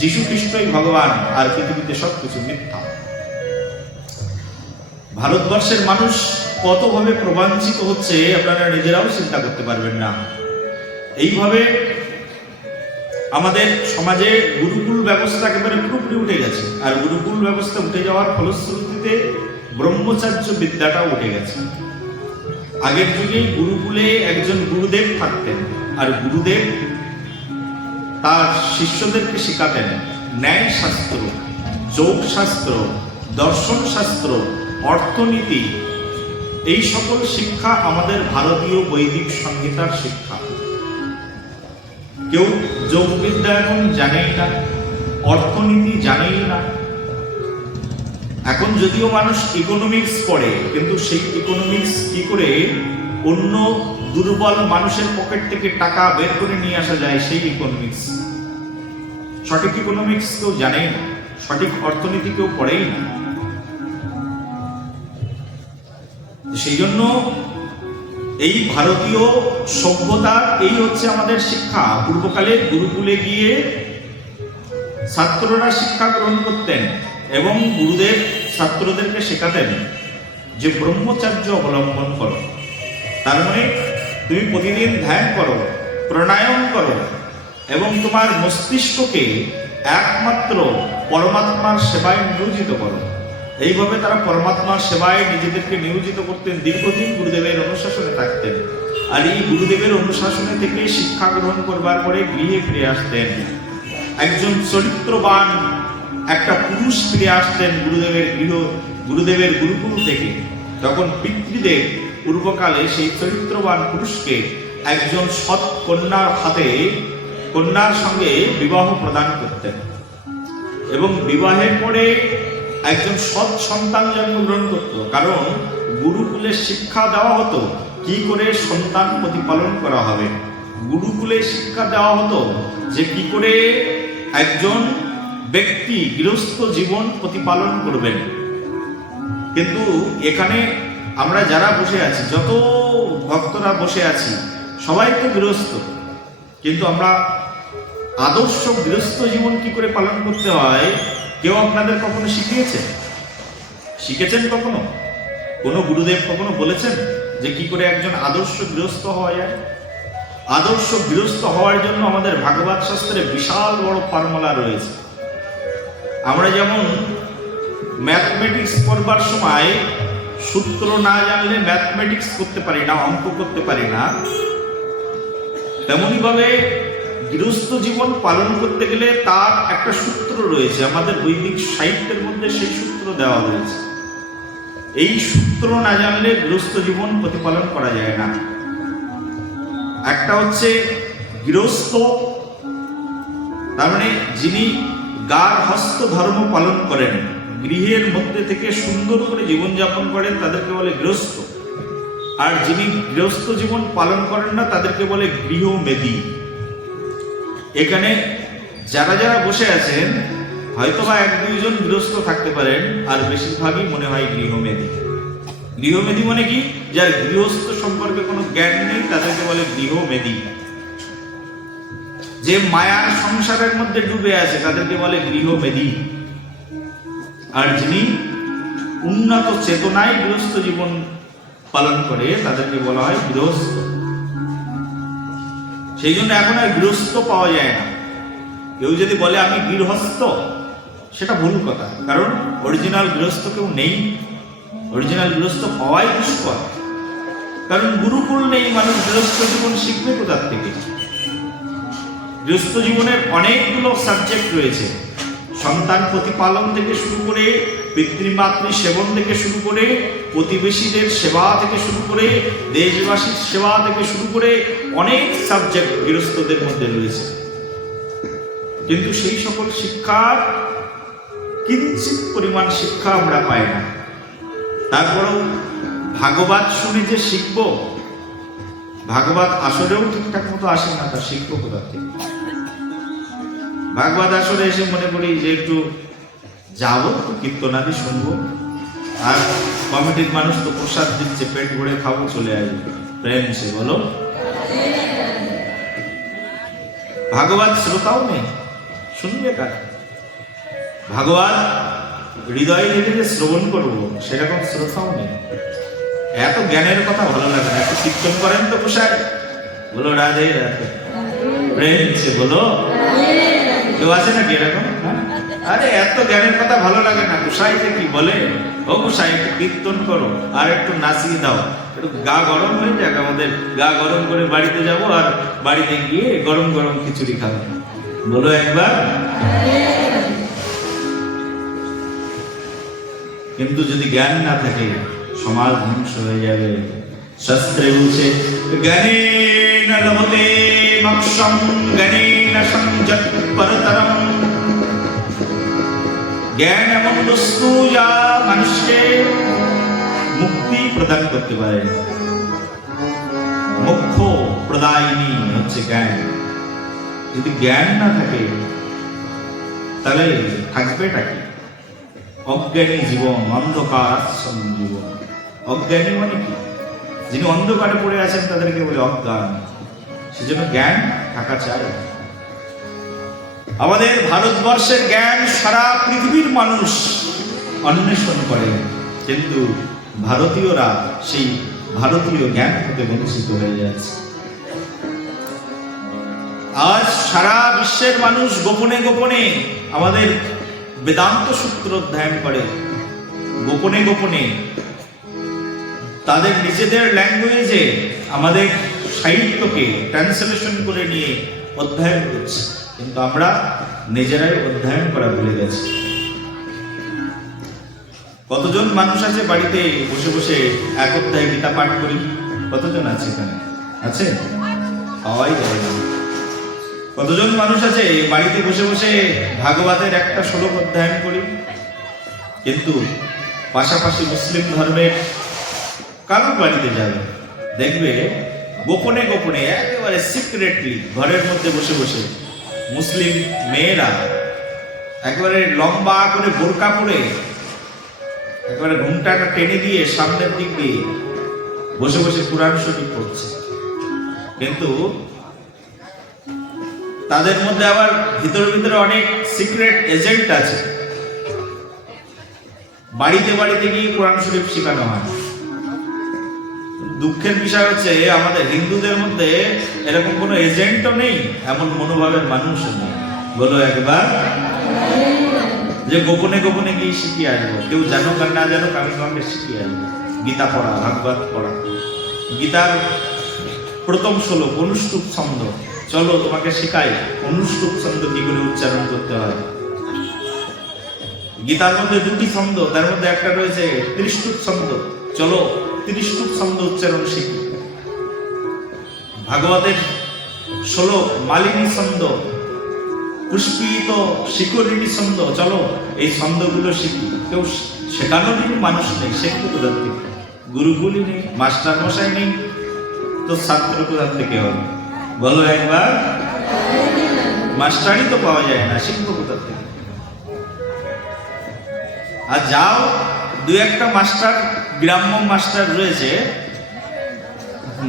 যীশু খ্রিস্টই ভগবান, আর পৃথিবীতে সবকিছু মিথ্যা। ভারতবর্ষের মানুষ কতভাবে প্রবঞ্চিত হচ্ছে আপনারা নিজেরাও চিন্তা করতে পারবেন না। এইভাবে আমাদের সমাজে গুরুকুল ব্যবস্থা একেবারে পুরোপুরি উঠে গেছে। আর গুরুকুল ব্যবস্থা উঠে যাওয়ার ফলশ্রুতিতে ব্রহ্মচর্য বিদ্যাটাও উঠে গেছে। আগের যুগে গুরুকুলে একজন গুরুদেব থাকতেন, আর গুরুদেব তার শিষ্যদেরকে শেখাতেন ন্যায় শাস্ত্র, যোগ শাস্ত্র, দর্শন শাস্ত্র, অর্থনীতি। এই সকল শিক্ষা আমাদের ভারতীয় বৈদিক সংহিতার শিক্ষা। কেউ যোগবিদ্যা এখন জানেই না, অর্থনীতি জানেই না। এখন যদিও মানুষ ইকোনমিক্স পড়ে, কিন্তু সেই ইকোনমিক্স কি করে অন্য দুর্বল মানুষের পকেট থেকে টাকা বের করে নিয়ে আসা যায়, সেই ইকোনমিক্স। সঠিক ইকোনমিক্স কেউ জানেই না, সঠিক অর্থনীতি কেউ পড়েই না। সেই জন্য এই ভারতীয় সভ্যতার এই হচ্ছে আমাদের শিক্ষা। পূর্বকালে গুরুকুলে গিয়ে ছাত্ররা শিক্ষা গ্রহণ করতেন এবং গুরুদেব ছাত্রদেরকে শেখাতেন যে ব্রহ্মচর্য অবলম্বন করো। তার মানে তুমি প্রতিদিন ধ্যান করো, প্রাণায়াম করো এবং তোমার মস্তিষ্ককে একমাত্র পরমাত্মার সেবায় নিয়োজিত করো। এইভাবে তারা পরমাত্মার সেবায় নিজেদেরকে নিয়োজিত করতেন, দীর্ঘদিন গুরুদেবের অনুশাসনে থাকতেন। আর এই গুরুদেবের অনুশাসনে থেকে শিক্ষা গ্রহণ করবার পরে গৃহে ফিরে আসতেন। একজন চরিত্রবান একটা পুরুষ ফিরে আসতেন গুরুদেবের গুরুকুল থেকে। তখন পিতৃদেব পূর্বকালে সেই চরিত্রবান পুরুষকে একজন সৎ কন্যার সঙ্গে বিবাহ প্রদান করতেন এবং বিবাহের পরে একজন সৎ সন্তান জন্মগ্রহণ করত। কারণ গুরুকুলে শিক্ষা দেওয়া হতো কি করে সন্তান প্রতিপালন করা হবে। গুরুকুলে শিক্ষা দেওয়া হতো যে কি করে একজন ব্যক্তি গৃহস্থ জীবন প্রতিপালন করবেন। কিন্তু এখানে আমরা যারা বসে আছি, যত ভক্তরা বসে আছি, সবাই তো গৃহস্থ, কিন্তু আমরা আদর্শ গৃহস্থ জীবন কি করে পালন করতে হয় কেউ আপনাদের কখনো শিখেছেন কখনো? কোনো গুরুদেব কখনো বলেছেন যে কি করে একজন আদর্শ গৃহস্থ হওয়া যায়? আদর্শ গৃহস্থ হওয়ার জন্য আমাদের ভাগবত শাস্ত্রে বিশাল বড় ফর্মুলা রয়েছে। আমরা যেমন ম্যাথমেটিক্স করবার সময় সূত্র না জানলে ম্যাথমেটিক্স করতে পারি না, অঙ্ক করতে পারি না, তেমনি ভাবে গৃহস্থ জীবন পালন করতে গেলে তার একটা সূত্র রয়েছে। আমাদের বৈদিক সাহিত্যের মধ্যে সেই সূত্র দেওয়া হয়েছে। এই সূত্র না জানলে গৃহস্থ জীবন প্রতিপালন করা যায় না। একটা হচ্ছে গৃহস্থ, তার মানে যিনি গার্হস্থ্য ধর্ম পালন করেন, গৃহের মধ্যে থেকে সুন্দর করে জীবনযাপন করেন, তাদেরকে বলে গৃহস্থ। আর যিনি গৃহস্থ জীবন পালন করেন না তাদেরকে বলে গৃহমেদী। এখানে যারা যারা বসে আছেন হয়তোবা এক দুইজন গৃহস্থ থাকতে পারেন, আর বেশিরভাগই মনে হয় গৃহমেদী। গৃহমেদী মানে কি? যার গৃহস্থ সম্পর্কে কোনো জ্ঞান নেই তাদেরকে বলে গৃহমেদী। যে মায়ার সংসারের মধ্যে ডুবে আছে তাদেরকে বলে গৃহমেদী। আর যিনি উন্নত চেতনায় গৃহস্থ জীবন পালন করে তাদেরকে বলা হয় গৃহস্থ। সেই জন্য এখন আর গৃহস্থ পাওয়া যায় না। কেউ যদি বলে আমি গৃহস্থ, সেটা ভুল কথা, কারণ অরিজিনাল গৃহস্থ কেউ নেই। অরিজিনাল গৃহস্থ পাওয়াই দুষ্কর, কারণ গুরুকুল নেই। মানুষ গৃহস্থ জীবন শিখবে কোথার থেকে? গৃহস্থ জীবনের অনেকগুলো সাবজেক্ট রয়েছে, সন্তান প্রতিপালন থেকে শুরু করে, পিতৃমাতৃ সেবন থেকে শুরু করে, প্রতিবেশীদের সেবা থেকে শুরু করে, দেশবাসীর সেবা থেকে শুরু করে অনেক সাবজেক্ট গৃহস্থদের মধ্যে রয়েছে। কিন্তু সেই সকল শিক্ষার কিঞ্চিত পরিমাণ শিক্ষা আমরা পাই না। তারপরেও ভাগবত শুনে যে শিখবো, ভাগবত আসরেও ঠিকঠাক মতো আসে না, তা শিখবো কোথা থেকে? ভাগবত আসরে এসে মনে করি যে একটু যাবো, কীর্তনাদি শুনবো, আর কমিটির মানুষ তো প্রসাদ দিচ্ছে, পেট ভরে খাবো, চলে আসবে। প্রেম সে বলো। ভাগবত শ্রোতাও নেই, শুনবে কার? ভাগবত হৃদয় থেকে যে শ্রবণ করবো সেরকম শ্রোতাও নেই। এত জ্ঞানের কথা ভালো লাগে না। একটু কীর্তন করেন তো পোশাক, বলো রাধে রাধে, প্রেম সে বলো। কেউ আছে নাকি এরকম? আরে এত জ্ঞানের কথা ভালো লাগে না। গোসাইতে কি বলে, ও গোসাই একটু কীর্তন করো আর একটু নাচিয়ে দাও, একটু গা গরম হয়ে যাক, আমাদের গা গরম করে বাড়িতে যাব, আর বাড়িতে গিয়ে গরম গরম খিচুড়ি খাবো। বলো একবার। কিন্তু যদি জ্ঞান না থাকে সমাজ ধ্বংস হয়ে যাবে। শাস্ত্রে বলছে জ্ঞানেন লভতে মোক্ষম জ্ঞানেন সংযত পরতরম। জ্ঞান এমন বস্তু যা মানুষকে মুক্তি প্রদান করতে পারে। মোক্ষ প্রদায়িনী হচ্ছে জ্ঞান। যদি জ্ঞান না থাকে তাহলে থাকবেটা কি? অজ্ঞানী জীবন, অন্ধকারাচ্ছন্ন জীবন। অজ্ঞানী মানে কি? যিনি অন্ধকারে পড়ে আছেন তাদেরকে বলে অজ্ঞান। সেজন্য জ্ঞান থাকা চাই। আমাদের ভারতবর্ষের জ্ঞান সারা পৃথিবীর মানুষ অন্বেষণ করে, কিন্তু ভারতীয়রা সেই ভারতীয় জ্ঞান হতে বঞ্চিত হয়ে যাচ্ছে। আজ সারা বিশ্বের মানুষ গোপনে গোপনে আমাদের বেদান্ত সূত্র অধ্যয়ন করে, গোপনে গোপনে তাদের নিজেদের ল্যাঙ্গুয়েজে আমাদের সাহিত্যকে ট্রান্সলেশন করে নিয়ে অধ্যয়ন করছে, কিন্তু আমরা নিজেরাই অধ্যয়ন করা ভুলে গেছি। কতজন মানুষ আছে বাড়িতে বসে বসে এক অধ্যায় গীতা পাঠ করি? কতজন আছে এখানে? আছে? পাওয়াই যায় না। কতজন মানুষ আছে বাড়িতে বসে বসে ভাগবতের একটা শ্লোক অধ্যয়ন করি? কিন্তু পাশাপাশি মুসলিম ধর্মের কারোর বাড়িতে যাবে, দেখবে গোপনে গোপনে একেবারে সিক্রেটলি ঘরের মধ্যে বসে বসে মুসলিম মেয়েরা একেবারে লম্বা করে বোরকা পরে একেবারে ঘুমটাটা টেনে দিয়ে সামনের দিক দিয়ে বসে বসে কুরআন শরীফ পড়ছে। কিন্তু তাদের মধ্যে আবার ভিতরে ভিতরে অনেক সিক্রেট এজেন্ট আছে। বাড়িতে বাড়িতে গিয়ে কোরআন শরীফ শেখানো হয়। দুঃখের বিষয় হচ্ছে আমাদের হিন্দুদের মধ্যে এরকম কোনো এজেন্টও নেই, এমন মনোভাবের মানুষও নেই। বলো একবার যে গোপনে গোপনে গিয়ে শিখিয়ে আসবো, কেউ জানুক আর না জানুক আমি তোমাকে শিখিয়ে আসবো গীতা পড়া, ভাগবত পড়া। গীতার প্রথম শ্লোক অনুষ্টুপ ছন্দ, চলো তোমাকে শেখাই অনুষ্টুপ ছন্দ কি করে উচ্চারণ করতে হয়। গীতার মধ্যে দুটি ছন্দ, তার মধ্যে একটা রয়েছে ত্রিষ্টুপ ছন্দ, চলো ত্রিষ্টুপ ছন্দ উচ্চারণ শিখি। ভাগবতের শ্লোক মালিনী ছন্দ, পুষ্পিত শিখরিণী ছন্দ, চলো এই ছন্দগুলো শিখি। কেউ শেখানোর মানুষ নেই, শেখবো কোথা থেকে? গুরুকুলই নেই, মাস্টার মশাই নেই, তো ছাত্র কোথা থেকে হবে? বলো একবার, মাস্টারই তো পাওয়া যায় না, শিখবো কোথা থেকে? আর যাও দু একটা মাস্টার, গ্রাম্য মাস্টার রয়েছে,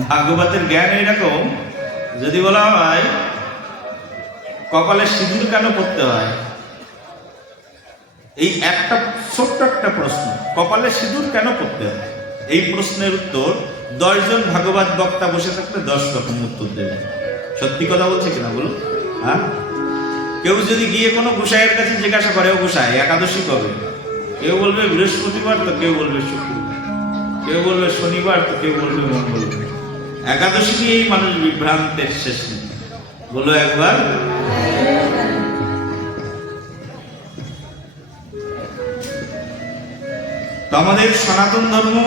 ভাগবতের জ্ঞান এরকম, যদি বলা হয় কপালে সিঁদুর কেন পড়তে হয়, এই একটা ছোট্ট একটা প্রশ্ন, কপালে সিঁদুর কেন পড়তে হয়, এই প্রশ্নের উত্তর 10 জন ভাগবত বক্তা বসে থাকলে 10 রকম উত্তর দেবে। সত্যি কথা বলছে কিনা বলুন? হ্যাঁ, কেউ যদি গিয়ে কোনো গোসাইয়ের কাছে জিজ্ঞাসা করে, ও গোসাই একাদশী কবে? কেউ বলবে বৃহস্পতিবার, তো কেউ বলবে শুক্রবার, কেউ বলবে শনিবার, তো কেউ বলবে মঙ্গলবার। একাদশী নিয়েই মানুষ বিভ্রান্তের শেষ নেই। বলো একবার। তো আমাদের সনাতন ধর্ম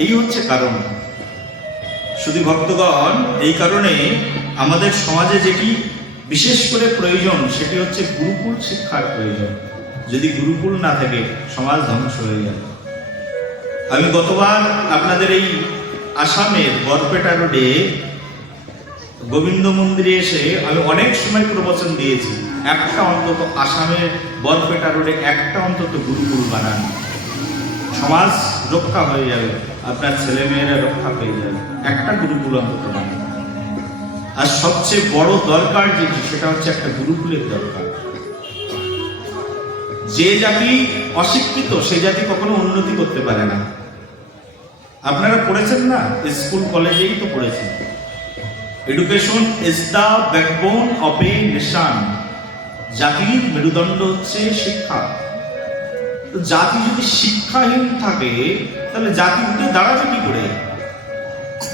এই হচ্ছে কারণ। শুধু ভক্তগণ, এই কারণে আমাদের সমাজে যেটি বিশেষ করে প্রয়োজন সেটি হচ্ছে গুরুকুল শিক্ষার প্রয়োজন। যদি গুরুকুল না থাকে সমাজ ধ্বংস হয়ে যাবে। আমি গতবার আপনাদের এই আসামের বরপেটা রোডে গোবিন্দ মন্দিরে এসে আমি অনেক সময় প্রবচন দিয়েছি, একটা অন্তত আসামের বরপেটা রোডে একটা অন্তত গুরুকুল বানান, সমাজ রক্ষা হয়ে যাবে, আপনার ছেলে মেয়েরা রক্ষা পেয়ে যাবে। একটা গুরুকুল অন্তত বানান। আর সবচেয়ে বড় দরকার যেটি, সেটা হচ্ছে একটা গুরুকুলের দরকার। যে জাতি অশিক্ষিত সে জাতি কখনো উন্নতি করতে পারে না। আপনারা পড়েছেন না, স্কুল কলেজেই তো পড়েছেন, education is the backbone of a nation. জাতির মেরুদণ্ড হচ্ছে শিক্ষা। তো জাতি যদি শিক্ষাহীন থাকে তাহলে জাতি উঠে দাঁড়াবে কি করে?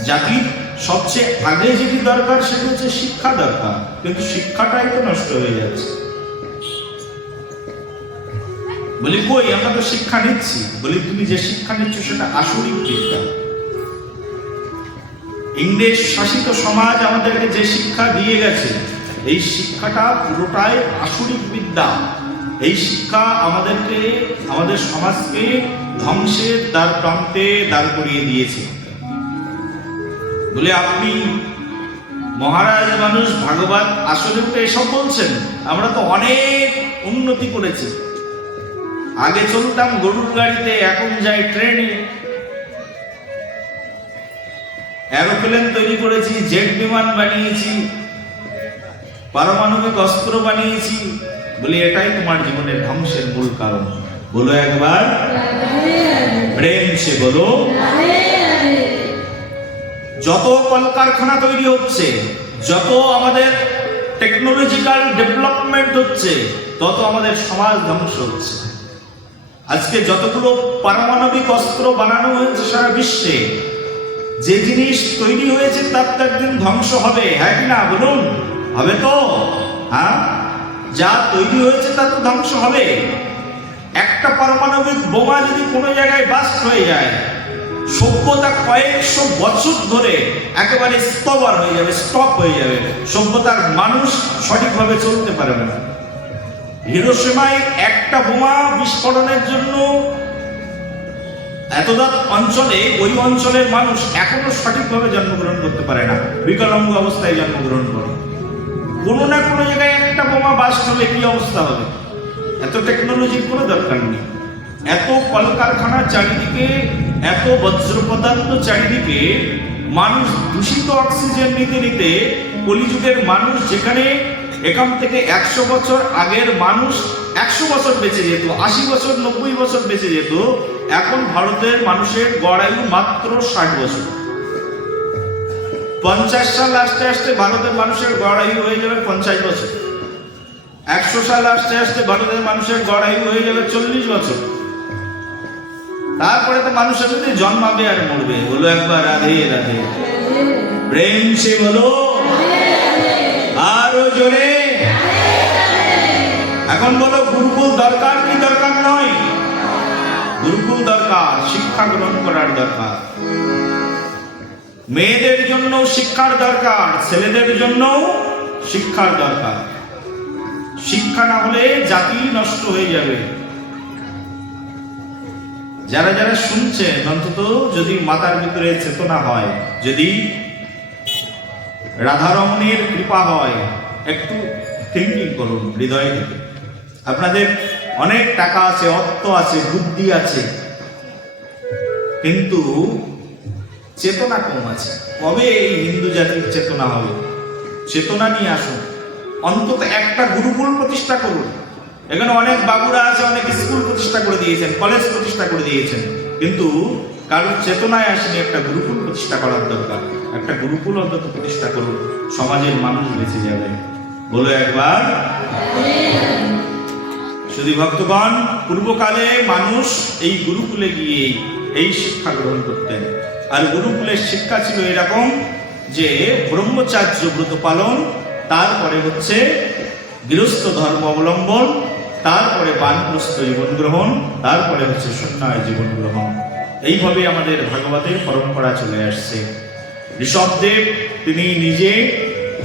জাতির সবচেয়ে আগে যেটি দরকার সেটা হচ্ছে শিক্ষা দরকার, কিন্তু শিক্ষাটাই তো নষ্ট হয়ে যাচ্ছে। বলি কই, আমরা তো শিক্ষা নিচ্ছি। বলি তুমি যে শিক্ষা নিচ্ছ সেটা আসরিক বিদ্যা। ইংরেজ শাসিত সমাজ আমাদেরকে যে শিক্ষা দিয়ে গেছে, এই শিক্ষাটা পুরোটাই আসরিক বিদ্যা। এই শিক্ষা আমাদেরকে, আমাদের সমাজকে ধ্বংসের দ্বার প্রান্তে দাঁড় করিয়ে দিয়েছে। বলে আপনি মহারাজ মানুষ, ভাগবত আসলে তো এসব বলছেন, আমরা তো অনেক উন্নতি করেছি। আগে চলতাম গরুর গাড়িতে, এখন যাই ট্রেনে। এরোপ্লেন তৈরি করেছি, জেট বিমান বানিয়েছি, পারমাণবিক অস্ত্র বানিয়েছি। বলি এটাই তোমার জীবনের ধ্বংসের মূল কারণ। বলো একবার প্রেম সে বলো। যত কলকারখানা তৈরি হচ্ছে, যত আমাদের টেকনোলজিক্যাল ডেভেলপমেন্ট হচ্ছে, তত আমাদের সমাজ ধ্বংস হচ্ছে। আজকে যতগুলো পারমাণবিক অস্ত্র বানানো হয়েছে সারা বিশ্বে, যে জিনিস তৈরি হয়েছে তার তো একদিন ধ্বংস হবে, হ্যাঁ কি না বলুন? হবে তো? হ্যাঁ, যা তৈরি হয়েছে তা তো ধ্বংস হবে। একটা পারমাণবিক বোমা যদি কোনো জায়গায় বাস্ট হয়ে যায়, সভ্যতা কয়েকশো বছর ধরে একেবারে স্তবর হয়ে যাবে, স্টপ হয়ে যাবে। সভ্যতার মানুষ সঠিকভাবে চলতে পারবে না। হিরোশিমায় একটা বোমা বিস্ফোরণের জন্য এতদাত অঞ্চলে, ওই অঞ্চলের মানুষ এখনো সঠিকভাবে জন্মগ্রহণ করতে পারে না, বিকলাঙ্গ অবস্থায় জন্মগ্রহণ করে। কোনো না কোনো জায়গায় একটা বোমা বাস্ট হলে কি অবস্থা হবে? এত টেকনোলজির কোনো দরকার নেই। এত কলকারখানা চারিদিকে, এত বজ্র পদার্থ চারিদিকে, মানুষ দূষিত অক্সিজেন নিতে নিতে, কলিযুগের মানুষ যেখানে এখান থেকে 100 বছর আগের মানুষ 100 বছর বেঁচে যেত, 80 বছর 90 বছর বেঁচে যেত, এখন ভারতের মানুষের গড় আয়ু মাত্র 60 বছর। 50 সাল আসতে আসতে ভারতের মানুষের গড় আয়ু হয়ে যাবে 50 বছর। 100 সাল আসতে আসতে ভারতের মানুষের গড় আয়ু হয়ে যাবে 40 বছর। তারপরে তো মানুষের যদি জন্মাবে আর মরবে। বলো একবার রাধে রাধে। প্রেম সে বলো আরো জোরে। এখন বলো গুরুকুল দরকার কি দরকার নয়? গুরুকুল দরকার, শিক্ষা গ্রহণ করার দরকার। মেয়েদের জন্য শিক্ষার দরকার, ছেলেদের জন্য শিক্ষার দরকার। শিক্ষা না হলে জাতি নষ্ট হয়ে যাবে। যারা যারা শুনছেন, অন্তত যদি মাথার ভিতরে চেতনা হয়, যদি রাধারমণের কৃপা হয়, একটু থিঙ্কিং করুন হৃদয় থেকে। আপনাদের অনেক টাকা আছে, অর্থ আছে, বুদ্ধি আছে, কিন্তু চেতনা কম আছে। কবে এই হিন্দু জাতির চেতনা হবে? চেতনা নিয়ে আসুন। অন্তত একটা গুরুকুল প্রতিষ্ঠা করুন। এখানে অনেক বাবুরা আছে, অনেক স্কুল প্রতিষ্ঠা করে দিয়েছেন, কলেজ প্রতিষ্ঠা করে দিয়েছেন, কিন্তু কারোর চেতনায় আসেনি একটা গুরুকুল প্রতিষ্ঠা করার দরকার। একটা গুরুকুল অন্তত প্রতিষ্ঠা করুন, সমাজের মানুষ বেঁচে যাবে। বলো একবার। শুধু ভক্তগণ, পূর্বকালে মানুষ এই গুরুকুলে গিয়ে এই শিক্ষা গ্রহণ করতেন। আর গুরুকুলের শিক্ষা ছিল এরকম যে ব্রহ্মচার্য ব্রত পালন, তারপরে হচ্ছে গৃহস্থ ধর্ম অবলম্বন, তারপরে বানপ্রস্থ জীবন গ্রহণ, তারপরে হচ্ছে সন্ন্যাস জীবন গ্রহণ। এইভাবে আমাদের ভাগবতের পরম্পরা চলে আসছে। ঋষভদেব তিনি নিজে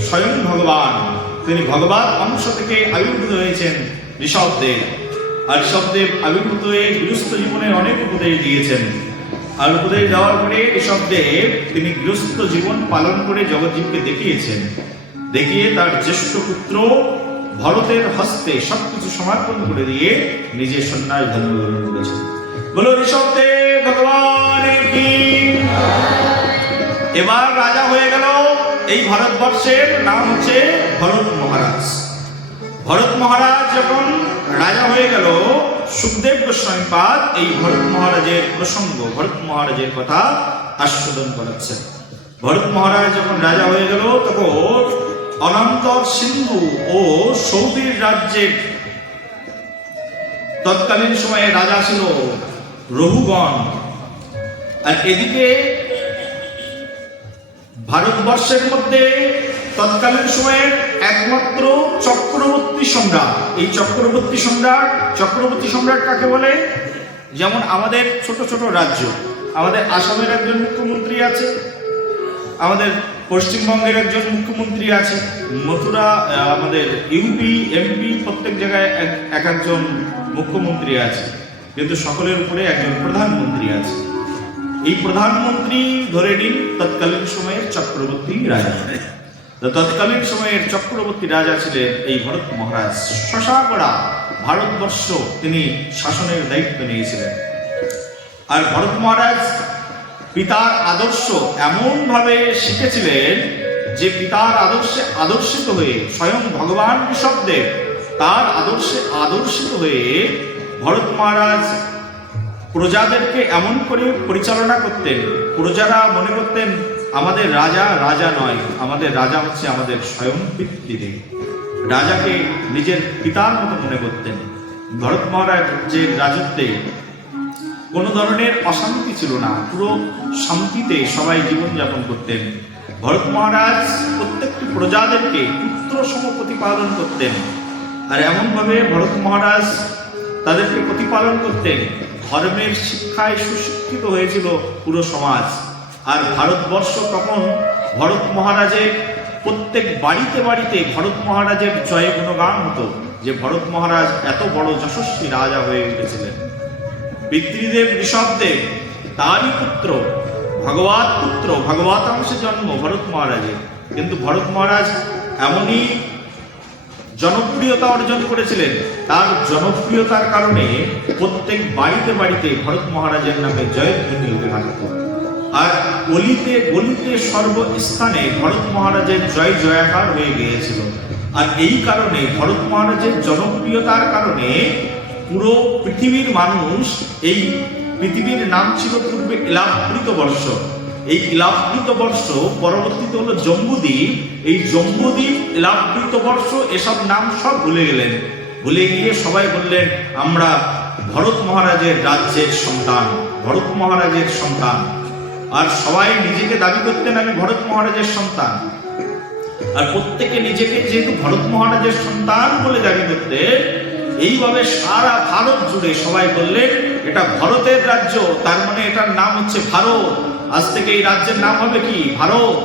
স্বয়ং ভগবান, তিনি ভগবান অংশ থেকে আবির্ভূত হয়েছেন ঋষভদেব। আর ঋষভদেব আবির্ভূত হয়ে গৃহস্থ জীবনের অনেক উপদেশ দিয়েছেন। আর উপদেশ দেওয়ার পরে ঋষভদেব তিনি গৃহস্থ জীবন পালন করে জগৎজীবকে দেখিয়েছেন। দেখিয়ে তার জ্যেষ্ঠ পুত্র ভরতের হস্তে সবকিছু সমর্পণ করে দিয়ে নিজের সন্ন্যাস ধর্ম গ্রহণ করেছেন। বলো ঋষভদেব ভগবানের কি। এবার রাজা হয়ে গেল এই ভারতবর্ষের, নাম হচ্ছে ভরত মহারাজ। ভরত মহারাজ যখন রাজা হয়ে গেল, সুখদেব গোস্বামীপাদ এই ভরত মহারাজের প্রসঙ্গ, ভরত মহারাজের কথা আস্বাদন করাচ্ছেন। ভরত মহারাজ যখন রাজা হয়ে গেল, তখন অনন্তর সিন্ধু ও সৌদির রাজ্যের তৎকালীন সময়ে রাজা ছিল রঘুগণ। আর এদিকে ভারতবর্ষের মধ্যে তৎকালীন সময়ের একমাত্র চক্রবর্তী সম্রাট। এই চক্রবর্তী সম্রাট কাকে বলে? যেমন আমাদের ছোট ছোট রাজ্য, আমাদের আসামের একজন মুখ্যমন্ত্রী আছে, আমাদের পশ্চিমবঙ্গের একজন মুখ্যমন্ত্রী আছে, মথুরা আমাদের ইউপি এমপি প্রত্যেক জায়গায় এক একজন মুখ্যমন্ত্রী আছে, কিন্তু সকলের উপরে একজন প্রধানমন্ত্রী আছে। এই প্রধানমন্ত্রী ধরে নিন তৎকালীন সময়ের চক্রবর্তী রাজা। তৎকালীন সময়ের চক্রবর্তী রাজা ছিলেন এই ভরত মহারাজ। শশাগড়া ভারতবর্ষ তিনি শাসনের দায়িত্ব নিয়েছিলেন। আর ভরত মহারাজ পিতার আদর্শ এমনভাবে শিখেছিলেন যে পিতার আদর্শে আদর্শিত হয়ে স্বয়ং ভগবান ঋষভদেব তার আদর্শে আদর্শিত হয়ে ভরত মহারাজ প্রজাদেরকে এমন করে পরিচালনা করতেন, প্রজারা মনে করতেন আমাদের রাজা রাজা নয়, আমাদের রাজা হচ্ছে আমাদের স্বয়ং পিতৃদেব। রাজাকে নিজের পিতার মতো মনে করতেন। ভরত মহারাজের রাজত্বে কোনো ধরনের অশান্তি ছিল না, পুরো শান্তিতে সবাই জীবনযাপন করতেন। ভরত মহারাজ প্রত্যেকটি প্রজাদেরকে পুত্র সম প্রতিপালন করতেন। আর এমনভাবে ভরত মহারাজ তাদেরকে প্রতিপালন করতেন, ধর্মের শিক্ষায় সুশিক্ষিত হয়েছিল পুরো সমাজ। আর ভারতবর্ষ তখন ভরত মহারাজের প্রত্যেক বাড়িতে বাড়িতে ভরত মহারাজের জয় গুণগান হতো, যে ভরত মহারাজ এত বড় যশস্বী রাজা হয়ে উঠেছিলেন। পিতৃদেব ঋষভদেব তারই পুত্র, ভগবত পুত্র, ভগবতাংশে জন্ম ভরত মহারাজের। কিন্তু ভরত মহারাজ এমনই জনপ্রিয়তা অর্জন করেছিলেন, তার জনপ্রিয়তার কারণে প্রত্যেক বাড়িতে বাড়িতে ভরত মহারাজের নামে জয়ধ্বনি উঠে থাকত। আর অলিতে গলিতে সর্বস্থানে ভরত মহারাজের জয় জয়াকার হয়ে গিয়েছিল। আর এই কারণে ভরত মহারাজের জনপ্রিয়তার কারণে পুরো পৃথিবীর মানুষ, এই পৃথিবীর নাম ছিল পূর্বে ইলাবৃত বর্ষ, এই ইলাবৃত বর্ষ পরবর্তীতে হলো জম্বুদ্বীপ। এই জম্বুদ্বীপ, ইলাবৃত বর্ষ এসব নাম সব ভুলে গেলেন। ভুলে গিয়ে সবাই বললেন আমরা ভরত মহারাজের রাজ্যের সন্তান, ভরত মহারাজের সন্তান। আর সবাই নিজেকে দাবি করতেন আমি ভরত মহারাজের সন্তান। আর প্রত্যেকে নিজেকে যেহেতু ভরত মহারাজের সন্তান বলে দাবি করতে, এইভাবে সারা ভারত জুড়ে সবাই বললেন এটা ভরতের রাজ্য, তার মানে এটার নাম হচ্ছে ভারত, আজ থেকে এই রাজ্যের নাম হবে কি ভারত।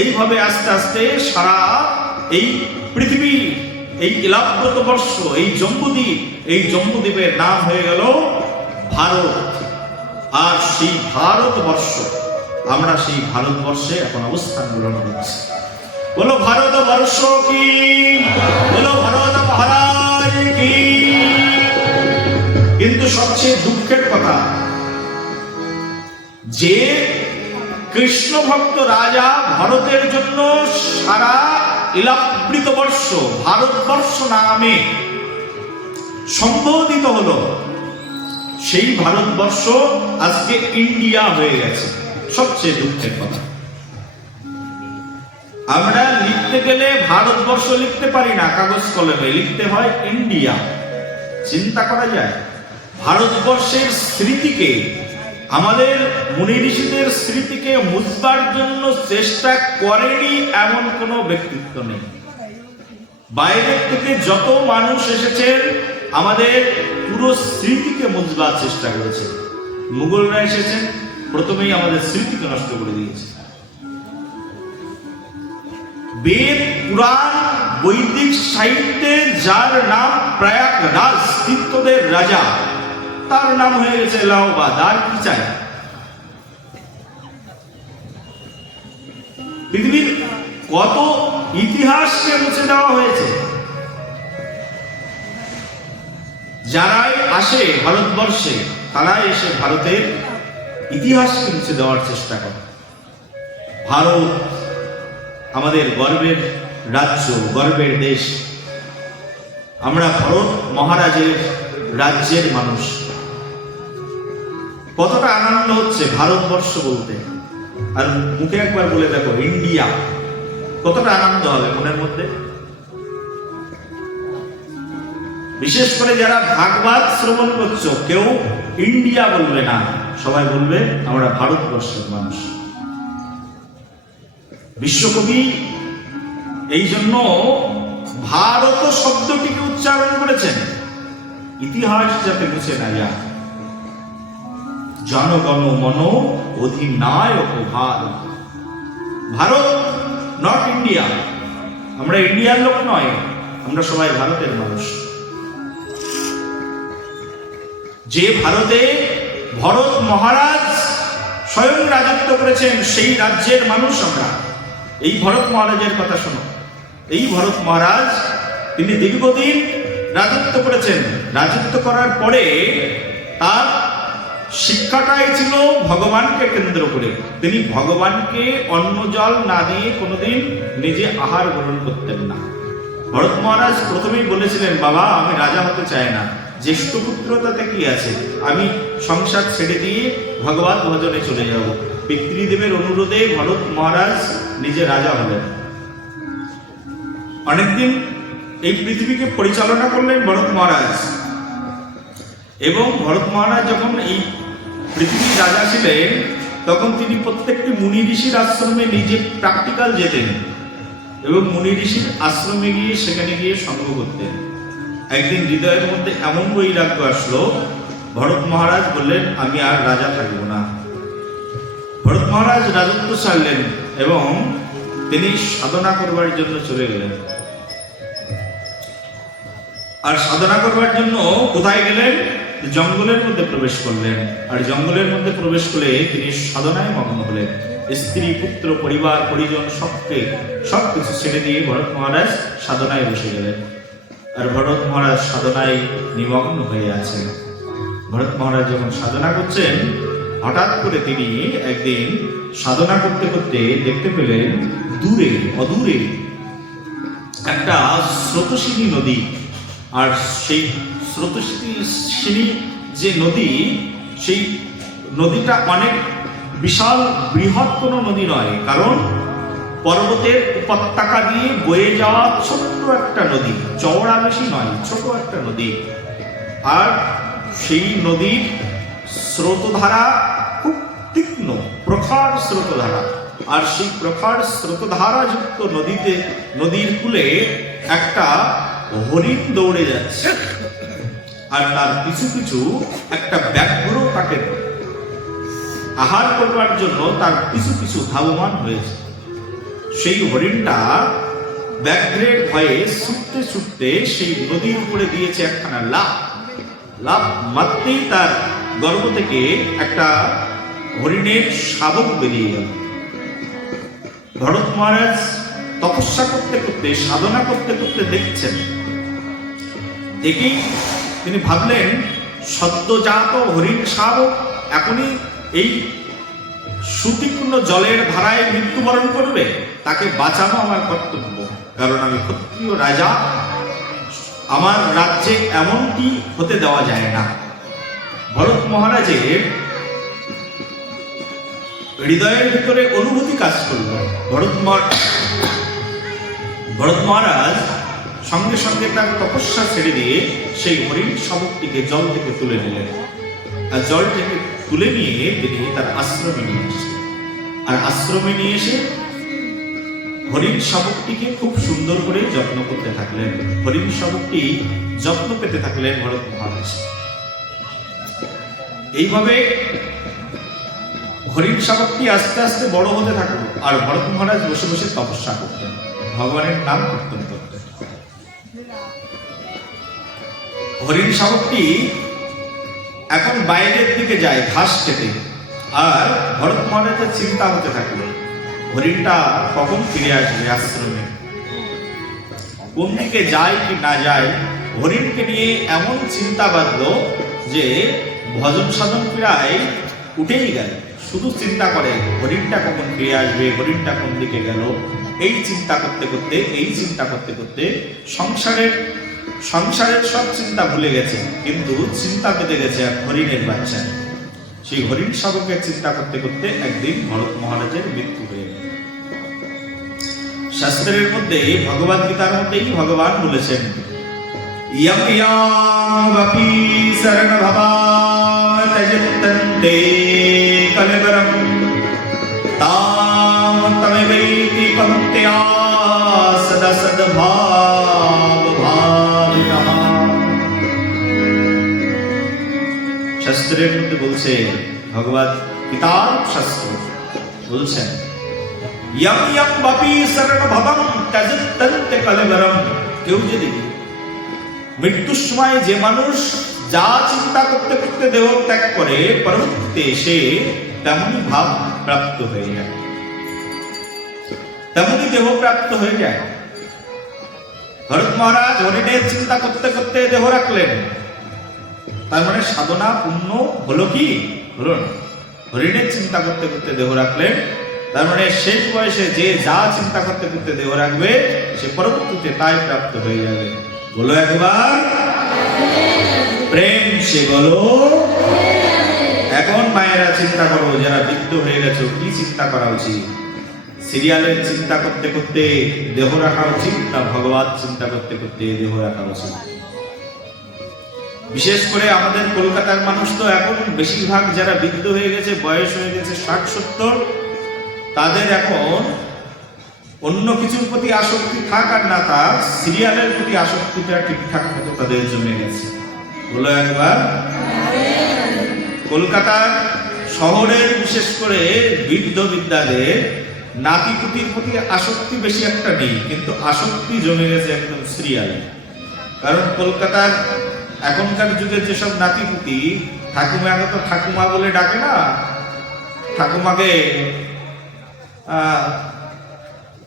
এইভাবে আস্তে আস্তে সারা এই পৃথিবী, এই ইলাবৃত বর্ষ, এই জম্বুদ্বীপ, এই জম্বুদ্বীপের নাম হয়ে গেল ভারত। আর সেই ভারতবর্ষ, আমরা সেই ভারতবর্ষে এখন অবস্থান গ্রহণ করছি। বলো ভারতবর্ষ কি, বলো ভারত মহারাজ কি। কিন্তু সবচেয়ে দুঃখের কথা যে কৃষ্ণ ভক্ত রাজা ভরতের জন্য সারা ইলাবৃত বর্ষ ভারতবর্ষ নামে সম্বোধিত হলো, সেই ভারতবর্ষ আজকে ইন্ডিয়া হয়ে গেছে। সবচেয়ে দুঃখের কথা, আমরা লিখতে গেলে ভারতবর্ষ লিখতে পারি না, কাগজ কলমে লিখতে হয় ইন্ডিয়া। চিন্তা করা যায়, ভারতবর্ষের স্মৃতিকে, আমাদের মুনি ঋষিদের স্মৃতিকে মুছবার জন্য চেষ্টা করেনি এমন কোনো ব্যক্তিত্ব নেই। বাইরের থেকে যত মানুষ এসেছেন আমাদের পুরো স্মৃতিকে মুছবার চেষ্টা করেছে। মুঘলরা এসেছেন, প্রথমেই আমাদের স্মৃতিকে নষ্ট করে দিয়েছে। বেদ পুরাণ বৈদিক সাহিত্যে যার নাম প্রয়াগরাজ, তীর্থদের রাজা, তার নাম হয়ে গেছে এলাহাবাদ। আর কি চাই? পৃথিবীর কত ইতিহাসকে মুছে দেওয়া হয়েছে। যারাই আসে ভারতবর্ষে তারাই এসে ভারতের ইতিহাসকে মুছে দেওয়ার চেষ্টা করে। ভারত আমাদের গর্বের রাজ্য, গর্বের দেশ। আমরা ভরত মহারাজের রাজ্যের মানুষ। কতটা আনন্দ হচ্ছে ভারতবর্ষ বলতে। আর মুখে একবার বলে দেখো ইন্ডিয়া, কতটা আনন্দ হবে মনের মধ্যে। বিশেষ করে যারা ভাগবত শ্রবণ করছো, কেউ ইন্ডিয়া বলবে না, সবাই বলবে আমরা ভারতবর্ষের মানুষ। বিশ্বকবি এই জন্য ভারত শব্দটিকে উচ্চারণ করেছেন, ইতিহাস যাতে মুছে না যায়। জনগণ মন অধিনায়ক ভারত। ভারত নট ইন্ডিয়া, আমরা ইন্ডিয়ার লোক নয়, আমরা সবাই ভারতের মানুষ। যে ভারতে ভরত মহারাজ স্বয়ং রাজত্ব করেছেন, সেই রাজ্যের মানুষ আমরা। এই ভরত মহারাজের কথা শোনো। এই ভরত মহারাজ তিনি দীর্ঘদিন রাজত্ব করেছেন। রাজত্ব করার পরে তার শিক্ষাটাই ছিল ভগবানকে কেন্দ্র করে। তিনি ভগবানকে অন্ন জল না দিয়ে কোনোদিন নিজে আহার গ্রহণ করতেন না। ভরত মহারাজ প্রথমেই বলেছিলেন, বাবা আমি রাজা হতে চাই না, জ্যেষ্ঠ পুত্র তাতে কি আছে, আমি সংসার ছেড়ে দিয়ে ভগবত ভজনে চলে যাব। পিতৃদেবের অনুরোধে ভরত মহারাজ নিজে রাজা হলেন। অনেকদিন এই পৃথিবীকে পরিচালনা করলেন ভরত মহারাজ। এবং ভরত মহারাজ যখন এই পৃথিবীর রাজা ছিলেন তখন তিনি প্রত্যেকটি মুনি ঋষির আশ্রমে নিজে প্র্যাকটিক্যাল যেতেন এবং মুনি ঋষির আশ্রমে গিয়ে সেখানে গিয়ে সঙ্গ করতেন। একদিন হৃদয়ের মধ্যে এমন বৈরাগ্য আসলো, ভরত মহারাজ বললেন আমি আর রাজা থাকবো না। ভরত মহারাজ রাজত্ব ছাড়লেন এবং তিনি সাধনা করবার জন্য চলে গেলেন। আর সাধনা করবার জন্য কোথায় গেলেন? জঙ্গলের মধ্যে প্রবেশ করলেন। আর জঙ্গলের মধ্যে প্রবেশ করে তিনি সাধনায় মগ্ন হলেন। স্ত্রী পুত্র পরিবার পরিজন সবকিছু ছেড়ে দিয়ে ভরত মহারাজ সাধনায় বসে গেলেন। আর ভরত মহারাজ সাধনায় নিমগ্ন হয়ে আছেন। ভরত মহারাজ যখন সাধনা করছেন, হঠাৎ করে তিনি একদিন সাধনা করতে করতে দেখতে পেলেন অদূরে একটা স্রোতস্বিনী নদী। আর সেই স্রোতস্বিনী যে নদী, সেই নদীটা অনেক বিশাল বৃহৎ কোনো নদী নয়, কারণ পর্বতের উপত্যকা দিয়ে বয়ে যাওয়া ছোট্ট একটা নদী, চওড়া বেশি নয়, ছোট একটা নদী। আর সেই নদীর স্রোতধারা খুব তীক্ষ্ণ, প্রখর স্রোতধারা। আর সেই প্রখর স্রোতধারা যুক্ত নদীর কূলে একটা হরিণ দৌড়ে যাচ্ছে। আর তার পিছু পিছু একটা ব্যাঘ্র তাকে আহার করবার জন্য তার পিছু পিছু ধাবমান হয়েছে। সেই হরিণটা ব্যাঘ্রের ভয়ে ছুটতে ছুটতে সেই নদীর উপরে দিয়েছে একখানা লাফ মারতেই তার গর্ভ থেকে একটা হরিণের শাবক বেরিয়ে গেল। ভরত মহারাজ তপস্যা করতে করতে, সাধনা করতে করতে দেখছেন। দেখেই তিনি ভাবলেন, সদ্যজাত হরিণ শাবক এখনই এই সুতীক্ষ্ণ জলের ধারায় মৃত্যুবরণ করবে, তাকে বাঁচানো আমার কর্তব্য, কারণ আমি ক্ষত্রিয় রাজা, আমার রাজ্যে এমনটি হতে দেওয়া যায় না। ভরত মহারাজের হৃদয়ের ভিতরে অনুভূতি কাজ করল। ভরত মহারাজ সঙ্গে সঙ্গে তার তপস্যা ছেড়ে দিয়ে সেই হরিণ শাবকটিকে জল থেকে তুলে নিলেন। আর জল থেকে তুলে নিয়ে তিনি তার আশ্রমে নিয়ে আসলেন। আর আশ্রমে নিয়ে এসে হরিণ শাবকটিকে খুব সুন্দর করে যত্ন করতে থাকলেন। হরিণ শাবকটি যত্ন পেতে থাকলেন ভরত মহারাজ। এইভাবে হরিণ শাবকটি আস্তে আস্তে বড় হতে থাকলো। আর ভরত মহারাজ বসে বসে তপস্যা করতেন, ভগবানের নাম কীর্তন করতেন। হরিণ শাবকটি এখন বাইরের দিকে যায় ঘাস খেতে। আর ভরত মহারাজের চিন্তা হতে থাকলো, হরিণটা কখন ফিরে আসবে আশ্রমে, কোন দিকে যায় কি না যায়। হরিণকে নিয়ে এমন চিন্তা বাঁধলো যে ভজন সাধন প্রায় উঠেই গেল। শুধু চিন্তা করে হরিণটা কখন ফিরে আসবে, হরিণটা কোন দিকে গেল। এই চিন্তা করতে করতে সংসারের সব চিন্তা ভুলে গেছে, কিন্তু চিন্তা পেতে গেছে এক হরিণের বাচ্চা। সেই হরিণ শাবকের চিন্তা করতে করতে একদিন ভরত মহারাজের মৃত্যু হয়ে গেল। শাস্ত্রের মধ্যে, ভগবদ গীতার মধ্যেই ভগবান বলেছেন, ইয়ং ইয়াবপি শরণ ভবাম ত্যজন্তন্তে কলেবরম তাম তমেবৈতি পন্ত্য়া সদা সদ্ভাব ভাবিনঃ। শাস্ত্রের মধ্যে বলছে, ভগবদ গীতার শাস্ত্র বলছেন, ইয়ং ইয়াবপি শরণ ভবাম ত্যজন্তন্তে কলেবরম। কেউ যদি মৃত্যুর সময়, যে মানুষ যা চিন্তা করতে করতে দেহ ত্যাগ করে, পরবর্তীতে সে তেমনি ভাব প্রাপ্ত হয়ে যায়, তেমনি দেহ প্রাপ্ত হয়ে যায়। ভরত মহারাজ হরিণের চিন্তা করতে করতে দেহ রাখলেন, তার মানে সাধনা পূর্ণ হলো কি? হলো না। হরিণের চিন্তা করতে করতে দেহ রাখলেন, তার মানে শেষ বয়সে যে যা চিন্তা করতে করতে দেহ রাখবে সে পরবর্তীতে তাই প্রাপ্ত হয়ে যাবে। বলো একবার প্রেম সে বলো। এখন মায়েরা চিন্তা করো, যারা বৃদ্ধ হয়ে গেছো, কি চিন্তা করা উচিত? সিরিয়ালের চিন্তা করতে করতে দেহ রাখা উচিত না ভগবান চিন্তা করতে করতে দেহ রাখা উচিত? বিশেষ করে আমাদের কলকাতার মানুষ তো এখন বেশিরভাগ যারা বৃদ্ধ হয়ে গেছে, বয়স হয়ে গেছে 60-70, তাদের এখন অন্য কিছুর প্রতি আসক্তি থাক আর না থাক, সিরিয়ালের প্রতি আসক্তিটা ঠিকঠাক মতো তাদের জমে গেছে। বলো একবার। কলকাতার শহরের বিশেষ করে বৃদ্ধ বিদ্যাদের নাতিপুতির প্রতি আসক্তি বেশি একটা নেই, কিন্তু আসক্তি জমে গেছে একদম সিরিয়ালে। কারণ কলকাতার এখনকার যুগের যেসব নাতিপুতি, ঠাকুমাকে তো ঠাকুমা বলে ডাকে না, ঠাকুমাকে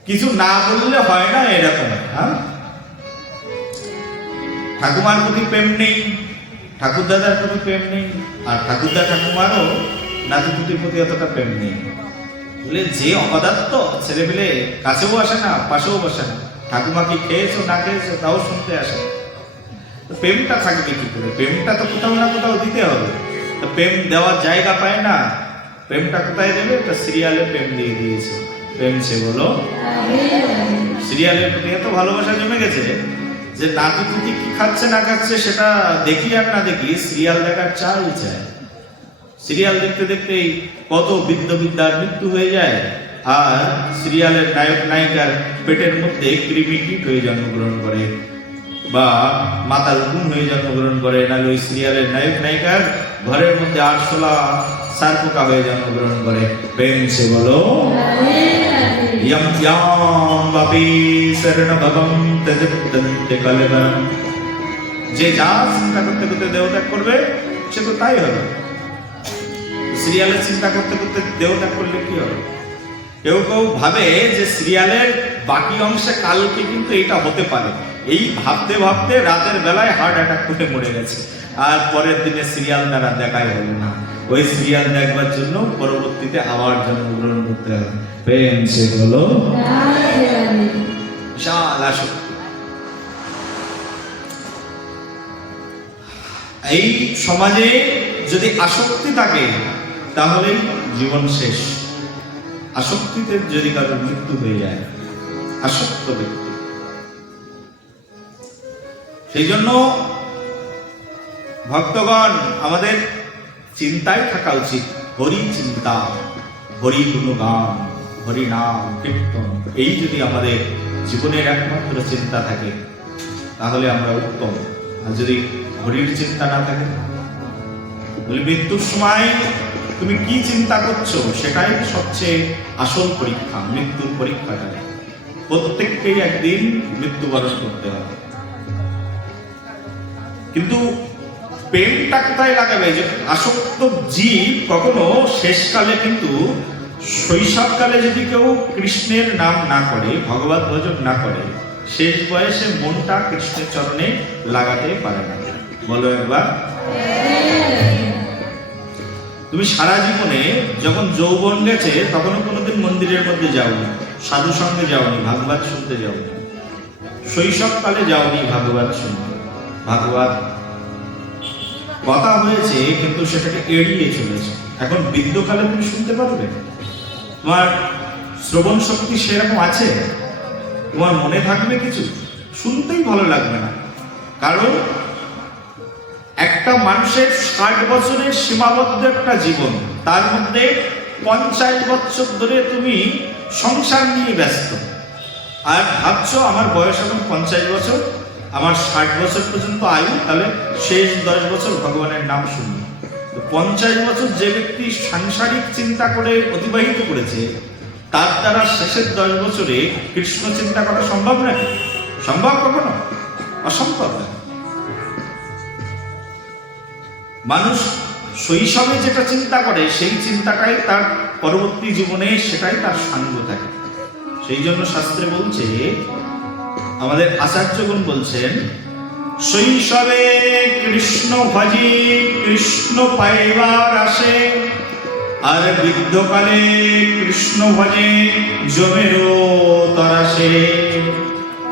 কিছু না বললে হয় না এরকম। ঠাকুমার প্রতি প্রেম নেই, ঠাকুর দাদার প্রতি প্রেম নেই, আর ঠাকুরদা ঠাকুমারও নাতিপুতির প্রতি অতটা প্রেম নেই। বলে যে অপদার্থ ছেলে পেলে কাছেও আসে না, পাশেও বসে না, ঠাকুমা কি খেয়েছো না খেয়েছো তাও শুনতে আসে। প্রেমটা থাকবে কি করে? প্রেমটা তো কোথাও না কোথাও দিতে হবে। প্রেম দেওয়ার জায়গা পায় না, প্রেমটা কোথায় দেবে? তা সিরিয়ালে প্রেম দিয়ে দিয়েছে। প্রেম সে বলো। সিরিয়ালের প্রতি এত ভালোবাসা জমে গেছে যে নাতিপুতি কি খাচ্ছে না খাচ্ছে সেটা দেখি আর না দেখি, সিরিয়াল দেখার চাই চায়। সিরিয়াল দেখতে দেখতেই কত বৃদ্ধ বিদ্যার মৃত্যু হয়ে যায়, আর সিরিয়ালের নায়ক নায়িকার পেটের মধ্যে কৃমিকীট হয়ে জন্মগ্রহণ করে, বা মাতার গুণ হয়ে জন্মগ্রহণ করে, নাহলে ওই সিরিয়ালের নায়ক নায়িকার ঘরের মধ্যে আরশোলা সারপোকা হয়ে জন্মগ্রহণ করে। প্রেম সে বলো। ইয়ম ইয়াম বাপি শরণভবম তদিপ্তন্তে কলবম। যে যা চিন্তা করতে করতে দেহত্যাগ করবে সে তো তাই হবে। সিরিয়ালের চিন্তা করতে করতে দেহত্যাগ করলে কি হবে? কেউ কেউ ভাবে যে সিরিয়ালের বাকি অংশে কালকে কিন্তু এটা হতে পারে, এই ভাবতে ভাবতে রাতের বেলায় হার্ট অ্যাটাক করে মরে গেছে, আর পরের দিনে সিরিয়াল দ্বারা দেখাই হলো না। ওই সিরিয়াল দেখবার জন্য পরবর্তীতে আবার জন্মগ্রহণ করতে হবে। প্রেম সে বলো। বিশাল আসক্তি। এই সমাজে যদি আসক্তি থাকে তাহলে জীবন শেষ। আসক্তিতে যদি কারোর মৃত্যু হয়ে যায়, আসক্ত ব্যক্তি, সেই জন্য ভক্তগণ আমাদের চিন্তায় থাকা উচিত হরি চিন্তা, হরি গুণগান, হরি নাম কীর্তন। এই যদি আমাদের জীবনের একমাত্র চিন্তা থাকে তাহলে আমরা উত্তম। আর যদি হরির চিন্তা না থাকে, বলে মৃত্যুর সময় তুমি কি চিন্তা করছো সেটাই সবচেয়ে আসল পরীক্ষা। মৃত্যুর পরীক্ষাটা প্রত্যেককেই একদিন মৃত্যুবরণ করতে হবে, কিন্তু প্রেমটা কোথায় লাগাবে? যে আসক্ত জীব কখনো শেষকালে কিন্তু শৈশবকালে যদি কেউ কৃষ্ণের নাম না করে, ভগবত ভজন না করে, শেষ বয়সে মনটা কৃষ্ণের চরণে লাগাতে পারে না। বলো একবার। তুমি সারা জীবনে যখন যৌবন গেছে তখনও কোনোদিন মন্দিরের মধ্যে যাওনি, সাধু সঙ্গে যাওনি, ভাগবত শুনতে যাওনি, শৈশবকালে যাওনি ভাগবত শুনতে। ভাগবত কথা হয়েছে কিন্তু সেটাকে এড়িয়ে চলেছে। এখন বৃদ্ধকালে তুমি শুনতে পারবে? তোমার শ্রবণ শক্তি সেরকম আছে? তোমার মনে থাকবে কিছু? শুনতেই ভালো লাগবে না। কারণ একটা মানুষের 60 বছরের সীমাবদ্ধ একটা জীবন, তার মধ্যে 50 বছর ধরে তুমি সংসার নিয়ে ব্যস্ত, আর ভাবছো আমার বয়স এখন 50 বছর, আমার 60 বছর পর্যন্ত আয়ু, তাহলে শেষ 10 বছর ভগবানের নাম শুনবো। 50 বছর যে ব্যক্তি সাংসারিক চিন্তা করে অতিবাহিত করেছে, তার দ্বারা শেষের 10 বছরে কৃষ্ণ চিন্তা করা সম্ভব নাকি? সম্ভব কখনো? অসম্ভব। মানুষ শৈশবে যেটা চিন্তা করে সেই চিন্তাটাই তার পরবর্তী জীবনে সেটাই তার সাঙ্গ থাকে। সেই জন্য শাস্ত্রে বলছে আমাদের আচার্যগণ বলছেন, শৈশবে কৃষ্ণ ভজি কৃষ্ণ পাইবার আসে, আর বৃদ্ধকালে কৃষ্ণ ভজে জমেরও তরাসে।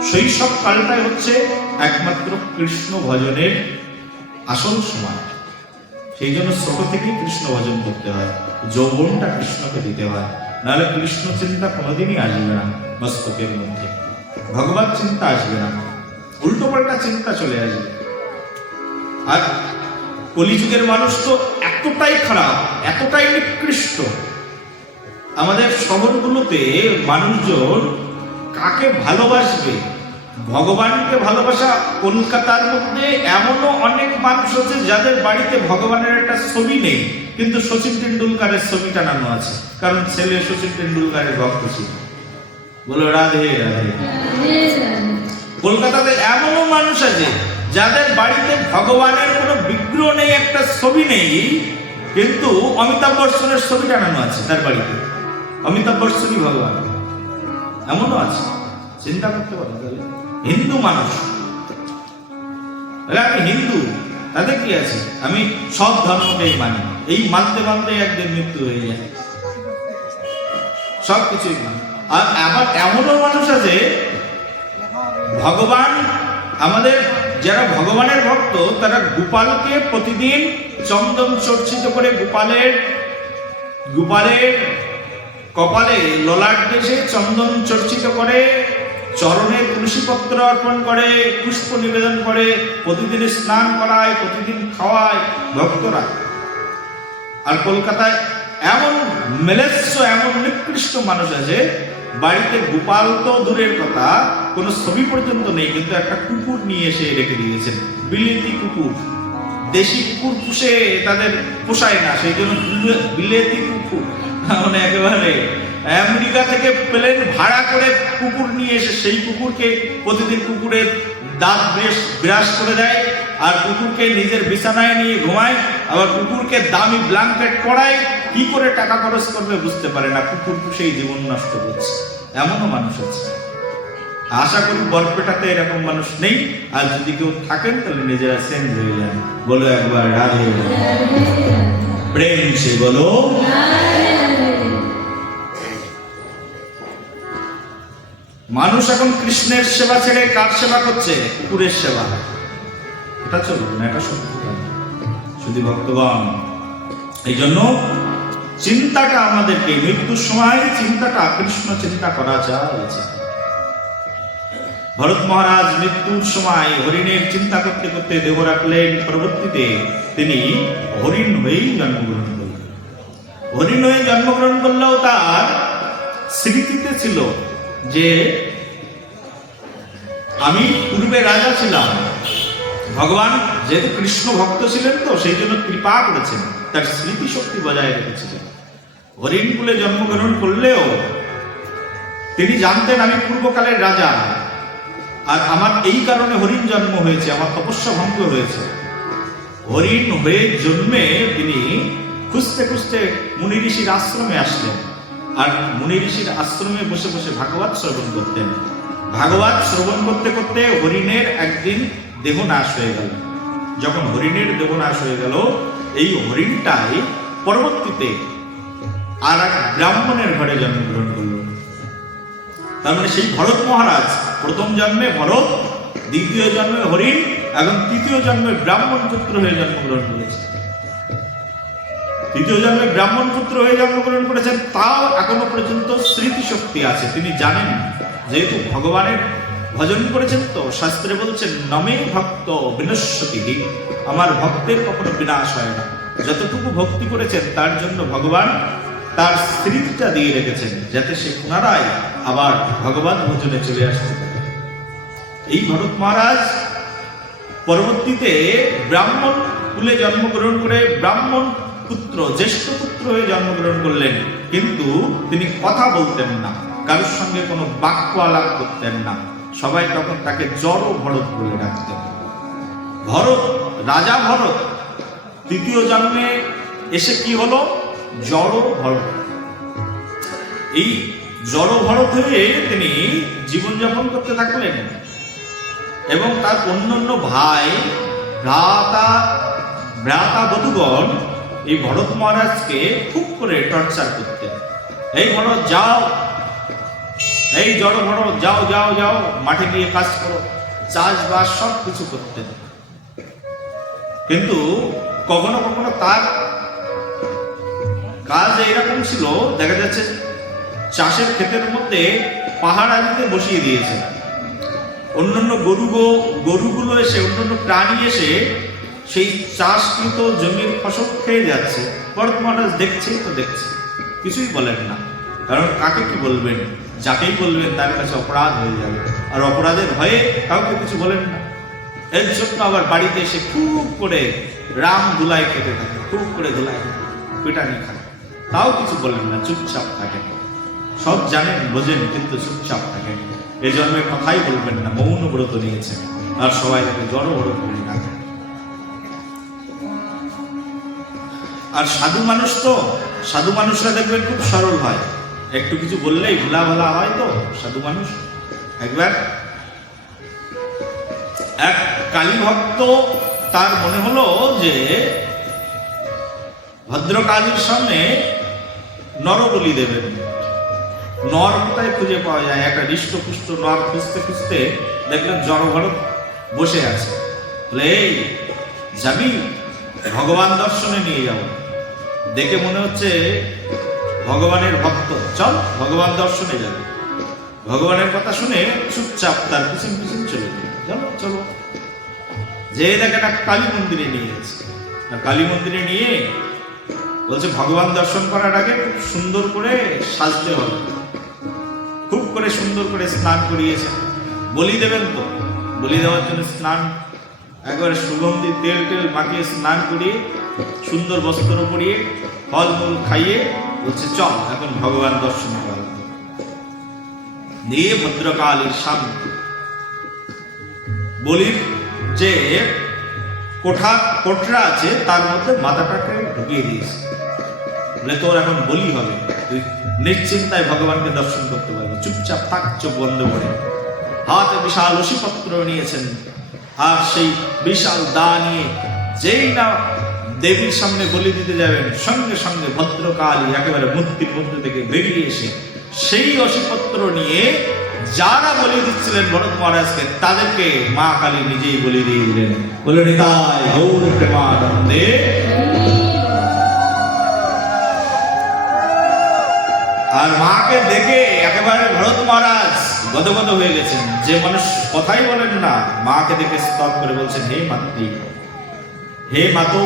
শৈশব কালটাই হচ্ছে একমাত্র কৃষ্ণ ভজনের আসল সময়। সেই জন্য ছোট থেকেই কৃষ্ণ ভজন করতে হয়, যৌবনটা কৃষ্ণকে দিতে হয়, নাহলে কৃষ্ণ চিন্তা কোনোদিনই আসবে না মস্তকের মধ্যে, ভগবত চিন্তা আসবে না, উল্টো পাল্টা চিন্তা চলে আসবে। আর কলিযুগের মানুষ তো এতটাই খারাপ, এতটাই নিকৃষ্ট। আমাদের শহরগুলোতে মানুষজন কাকে ভালোবাসবে, ভগবানকে ভালোবাসা। কলকাতার মধ্যে এমনও অনেক মানুষ আছে যাদের বাড়িতে ভগবানের একটা ছবি নেই, কিন্তু সচিন টেন্ডুলকারের ছবি টানানো আছে, কারণ ছেলে সচিন টেন্ডুলকারের ভক্ত ছিল। বলো রাধে রাধে। কলকাতাতে এমনও মানুষ আছে যাদের বাড়িতে ভগবানের কোনো বিগ্রহ নেই, একটা ছবি নেই, কিন্তু অমিতাভ বচ্চনের ছবি টানানো আছে তার বাড়িতে। অমিতাভ বচ্চনই ভগবান, এমনও আছে। চিন্তা করতে পারো। হিন্দু মানুষ, আমি হিন্দু, তাতে কি আছে? আমি সব ধর্মকেই মানি, এই মানতে মানতে একদিন মৃত্যু হয়ে যায়, সবকিছুই মানি। আর আবার এমনও মানুষ আছে, ভগবান, আমাদের যারা ভগবানের ভক্ত, তারা গোপালকে প্রতিদিন চন্দন চর্চিত করে, গোপালের কপালে ললাট দেশে চন্দন চর্চিত করে, চরণে তুলসী পত্র অর্পণ করে, পুষ্প নিবেদন করে, প্রতিদিন স্নান করায়, প্রতিদিন খাওয়ায় ভক্তরা। আর কলকাতায় এমন মেলেচ্ছ, এমন নিকৃষ্ট মানুষ আছে, বাড়িতে গোপাল তো দূরের কথা, কোনো ছবি পর্যন্ত নেই, কিন্তু একটা কুকুর নিয়ে এসে রেখে দিয়েছেন, বিলেতি কুকুর। দেশি কুকুর পুষে তাদের পোষায় না, সেই জন্য বিলেতি কুকুর, মানে একেবারে আমেরিকা থেকে প্লেন ভাড়া করে কুকুর নিয়ে এসে সেই কুকুরকে প্রতিদিন কুকুরের দাঁত ব্রাশ করে দেয়, আর কুকুরকে নিজের বিছানায় নিয়ে ঘুমায়, আবার কুকুরকে দামি ব্ল্যাঙ্কেট পরায়। কি করে টাকা খরচ করবে বুঝতে পারে না, কুকুর পুষেই জীবন নষ্ট করছে। এমনও মানুষ আছে। আশা করি বরপেটাতে এরকম মানুষ নেই, আর যদি কেউ থাকেন তাহলে নিজেরা চেঞ্জ হয়ে যান। বলো একবার রাধে, প্রেম সে বলো। মানুষ এখন কৃষ্ণের সেবা ছেড়ে কার সেবা করছে? কুকুরের সেবা। এটা চলবে না, এটা সত্য। শুধু ভক্তগণ, এই জন্য চিন্তাটা আমাদেরকে মৃত্যুর সময় চিন্তাটা কৃষ্ণ চিন্তা করা যায়। ভরত মহারাজ মৃত্যুর সময় হরিণের চিন্তা করতে করতে দেহ রাখলেন। পরবর্তীতে তিনি হরিণ হয়েই জন্মগ্রহণ করলেন। হরিণ হয়ে জন্মগ্রহণ করলেও তার স্মৃতিতে ছিল যে আমি পূর্বে রাজা ছিলাম। ভগবান যেহেতু কৃষ্ণ ভক্ত ছিলেন, তো সেই জন্য কৃপা করেছেন, তার স্মৃতি শক্তি বজায় রেখেছিলেন। হরিণ কুলে জন্মগ্রহণ করলেও তিনি জানতেন আমি পূর্বকালের রাজা, আর আমার এই কারণে হরিণ জন্ম হয়েছে, আমার তপস্যা ভঙ্গ হয়েছে। হরিণ হয়ে জন্মে তিনি খুঁজতে খুঁজতে মুনি ঋষির আশ্রমে আসলেন, আর মুনি ঋষির আশ্রমে বসে বসে ভাগবত শ্রবণ করতেন। ভাগবত শ্রবণ করতে করতে হরিণের একদিন দেহ নাশ হয়ে গেল। যখন হরিণের দেহ নাশ হয়ে গেল, এই হরিণটাই পরবর্তীতে আর এক ব্রাহ্মণের ঘরে জন্মগ্রহণ করল। তার মানে সেই ভরত মহারাজ প্রথম জন্মে ভরত, দ্বিতীয় জন্মে হরিণ, এখন তৃতীয় জন্মে ব্রাহ্মণ পুত্র হয়ে জন্মগ্রহণ করেছে। তৃতীয় জন্মে ব্রাহ্মণ পুত্র হয়ে জন্মগ্রহণ করেছেন, তাও এখনো পর্যন্ত স্মৃতিশক্তি আছে। তিনি জানেন, যেহেতু ভগবানের ভজন করেছেন, তো শাস্ত্রে বলছেন নমে ভক্ত বিনশ্যতি, আমার ভক্তের কখনো বিনাশ হয় না। যতটুকু ভক্তি করেছেন তার জন্য ভগবান তার স্মৃতিটা দিয়ে রেখেছেন, যাতে সে পুনরায় আবার ভগবান ভজনে চলে আসতে পারে। এই ভরত মহারাজ পরবর্তীতে ব্রাহ্মণ কুলে জন্মগ্রহণ করে ব্রাহ্মণ পুত্র, জ্যেষ্ঠ পুত্র হয়ে জন্মগ্রহণ করলেন, কিন্তু তিনি কথা বলতেন না, কারোর সঙ্গে কোনো বাক্য আলাপ করতেন না। সবাই তখন তাকে জড় ভরত বলে ডাকতেন। ভরত, রাজা ভরত, তৃতীয় জন্মে এসে কি হলো? জড় ভরত। এই জড় ভরত হয়ে তিনি জীবনযাপন করতে থাকলেন। এবং তার অন্যান্য ভাই ভ্রাতা বধূগণ এই ভরত মহারাজকে খুব করে টর্চার করতেন। এই ভরত যাও, এই জড় ভরত যাও যাও যাও, মাঠে গিয়ে কাজ করো, চাষবাস সব কিছু করতেন। কিন্তু কখনো কখনো তার কাজ এইরকম ছিল, দেখা যাচ্ছে চাষের ক্ষেতের মধ্যে পাহাড় দিতে বসিয়ে দিয়েছে, অন্যান্য গরুগুলো এসে, অন্যান্য প্রাণী এসে সেই চাষকৃত জমির ফসল খেয়ে যাচ্ছে। ভরত মহারাজ দেখছে তো দেখছে, কিছুই বলেন না, কারণ কাকে কি বলবেন, যাকেই বলবেন তার কাছে অপরাধ হয়ে যাবে, আর অপরাধের ভয়ে কাউকে কিছু বলেন না। এর জন্য আবার বাড়িতে এসে খুব করে রাম ধুলাই খেতে থাকে, খুব করে ধুলাই পিটানি খায়, তাও কিছু বলেন না, চুপচাপ থাকেন। সব জানেন বোঝেন, কিন্তু চুপচাপ থাকেন। এই জন্মের কথাই বলবেন না, মৌন ব্রত নিয়েছেন, আর সবাই তাকে জড় ব্রত করে রাখেন। আর সাধু মানুষ তো, সাধু মানুষরা দেখবেন খুব সরল হয়, একটু কিছু বললেই ভোলা ভালা হয়। তো সাধু মানুষ, একবার এক কালী ভক্ত, তার মনে হলো যে ভদ্রকালীর সামনে নরবলি দেবেন। নর কোথায় খুঁজে পাওয়া যায়? একটা হৃষ্টপুষ্ট নর খুঁজতে খুঁজতে দেখলেন জড়ভরত বসে আছে। বলে, এই যাবি? ভগবান দর্শনে নিয়ে যাও। দেখে মনে হচ্ছে ভগবানের ভক্ত, চল ভগবান দর্শনে যাবে। ভগবানের কথা শুনে চুপচাপ তার পিছন পিছন চলে গেল, চলো চলো। যে দেখেন এক কালী মন্দিরে নিয়ে গেছে, আর কালী মন্দিরে নিয়ে বলছে ভগবান দর্শন করার আগে খুব সুন্দর করে সাজতে হবে, খুব করে সুন্দর করে স্নান করিয়েছে। বলি দেবেন তো, বলি দেওয়ার জন্য স্নান একবারে সুগন্ধি তেল টেল মাখিয়ে স্নান করিয়ে, সুন্দর বস্ত্র পরিয়ে, ফলমূল খাইয়ে বলছে চল এখন ভগবান দর্শন করা। নিয়ে ভদ্রকালীর সামনে বলির যে কোঠরা আছে তার মধ্যে মাথাটাকে ঢুকিয়ে দিয়েছে। বলে, তোর এখন বলি হবে, তুই নিশ্চিন্তায় ভগবানকে দর্শন করতে পারবি, চুপচাপ থাক, চোখ বন্ধ করে। হাতে বিশাল অসিপত্র নিয়েছেন, আর সেই বিশাল দা নিয়ে যেই না দেবীর সামনে বলি দিতে যাবেন, সঙ্গে সঙ্গে ভদ্রকালী একেবারে মূর্তির মধ্যে থেকে বেরিয়ে এসে সেই অসিপত্র নিয়ে যারা বলি দিচ্ছিলেন ভরত মহারাজকে, তাদেরকে মা কালী নিজেই বলি দিয়ে দিলেন। বলে, নিতাই গৌর প্রেমানন্দে। আর মাকে দেখে একেবারে ভরত মহারাজ গদগদ হয়ে গেছেন। যে মানুষ কথাই বলেন না, মাকে দেখে স্তব করে বলছেন, হে মাতৃ, হে মাতো,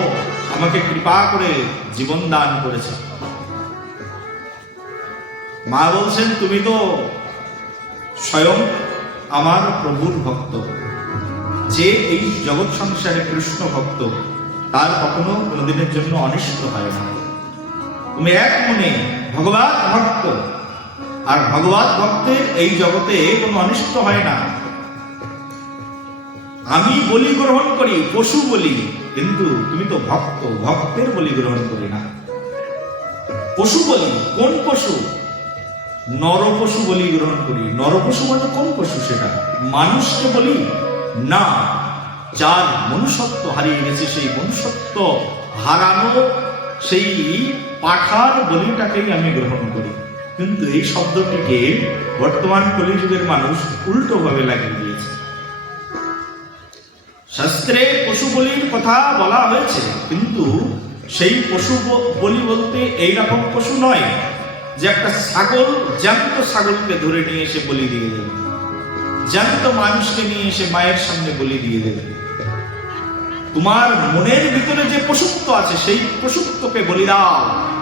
আমাকে কৃপা করে জীবন দান করেছ। মা বলছেন, তুমি তো স্বয়ং আমার প্রভুর ভক্ত, যে এই জগৎ সংসারে কৃষ্ণ ভক্ত, তার কখনো কোনোদিনের জন্য অনিষ্ট হয় না। তুমি এক মনে ভগবত ভক্ত, আর ভগবত ভক্তের এই জগতে কোনো অনিষ্ট হয় না। আমি বলি গ্রহণ করি, পশু বলি, কিন্তু তুমি তো ভক্ত, ভক্তের বলি গ্রহণ করি না। পশু বলি, কোন পশু? নরপশু বলি গ্রহণ করি। নরপশু মানে কোন পশু? সেটা মানুষকে বলি না, যার মনুষ্যত্ব হারিয়ে গেছে, সেই মনুষ্যত্ব হারানো সেই পাঠার বলিটাকেই আমি গ্রহণ করি। কিন্তু এই শব্দটিকে বর্তমান কলিযুগের মানুষ উল্টো ভাবে লাগিয়ে দিয়েছে। শাস্ত্রে পশু বলির কথা বলা হয়েছে, কিন্তু সেই পশু বলি বলতে এইরকম পশু নয় যে একটা ছাগল, জ্যান্ত ছাগলকে ধরে নিয়ে এসে বলি দিয়ে দেবে, জ্যান্ত মানুষকে নিয়ে এসে মায়ের সামনে বলি দিয়ে দেবে। তোমার মনের ভিতরে যে পশুত্ব আছে, সেই পশুত্বকে বলি দাও,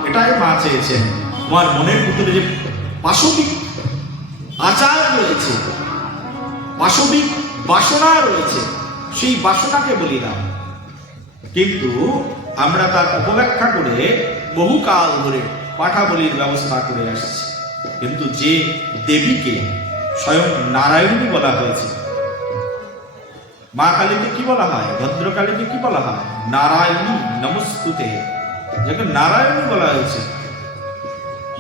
এটাই মা চেয়েছেন। তোমার মনের ভিতরে যে পাশবিক আচার রয়েছে, পাশবিক বাসনা রয়েছে, সেই বাসনাকে বলি দাও। কিন্তু আমরা তার উপব্যাখ্যা করে বহুকাল ধরে পাঠা বলির ব্যবস্থা করে আসছি। কিন্তু যে দেবীকে স্বয়ং নারায়ণী বলা হয়েছে, মা কালীকে কি বলা হয়, ভদ্রকালীকে কি বলা হয়? নারায়ণী নমস্তুতে। যাকে নারায়ণী বলা হয়েছে,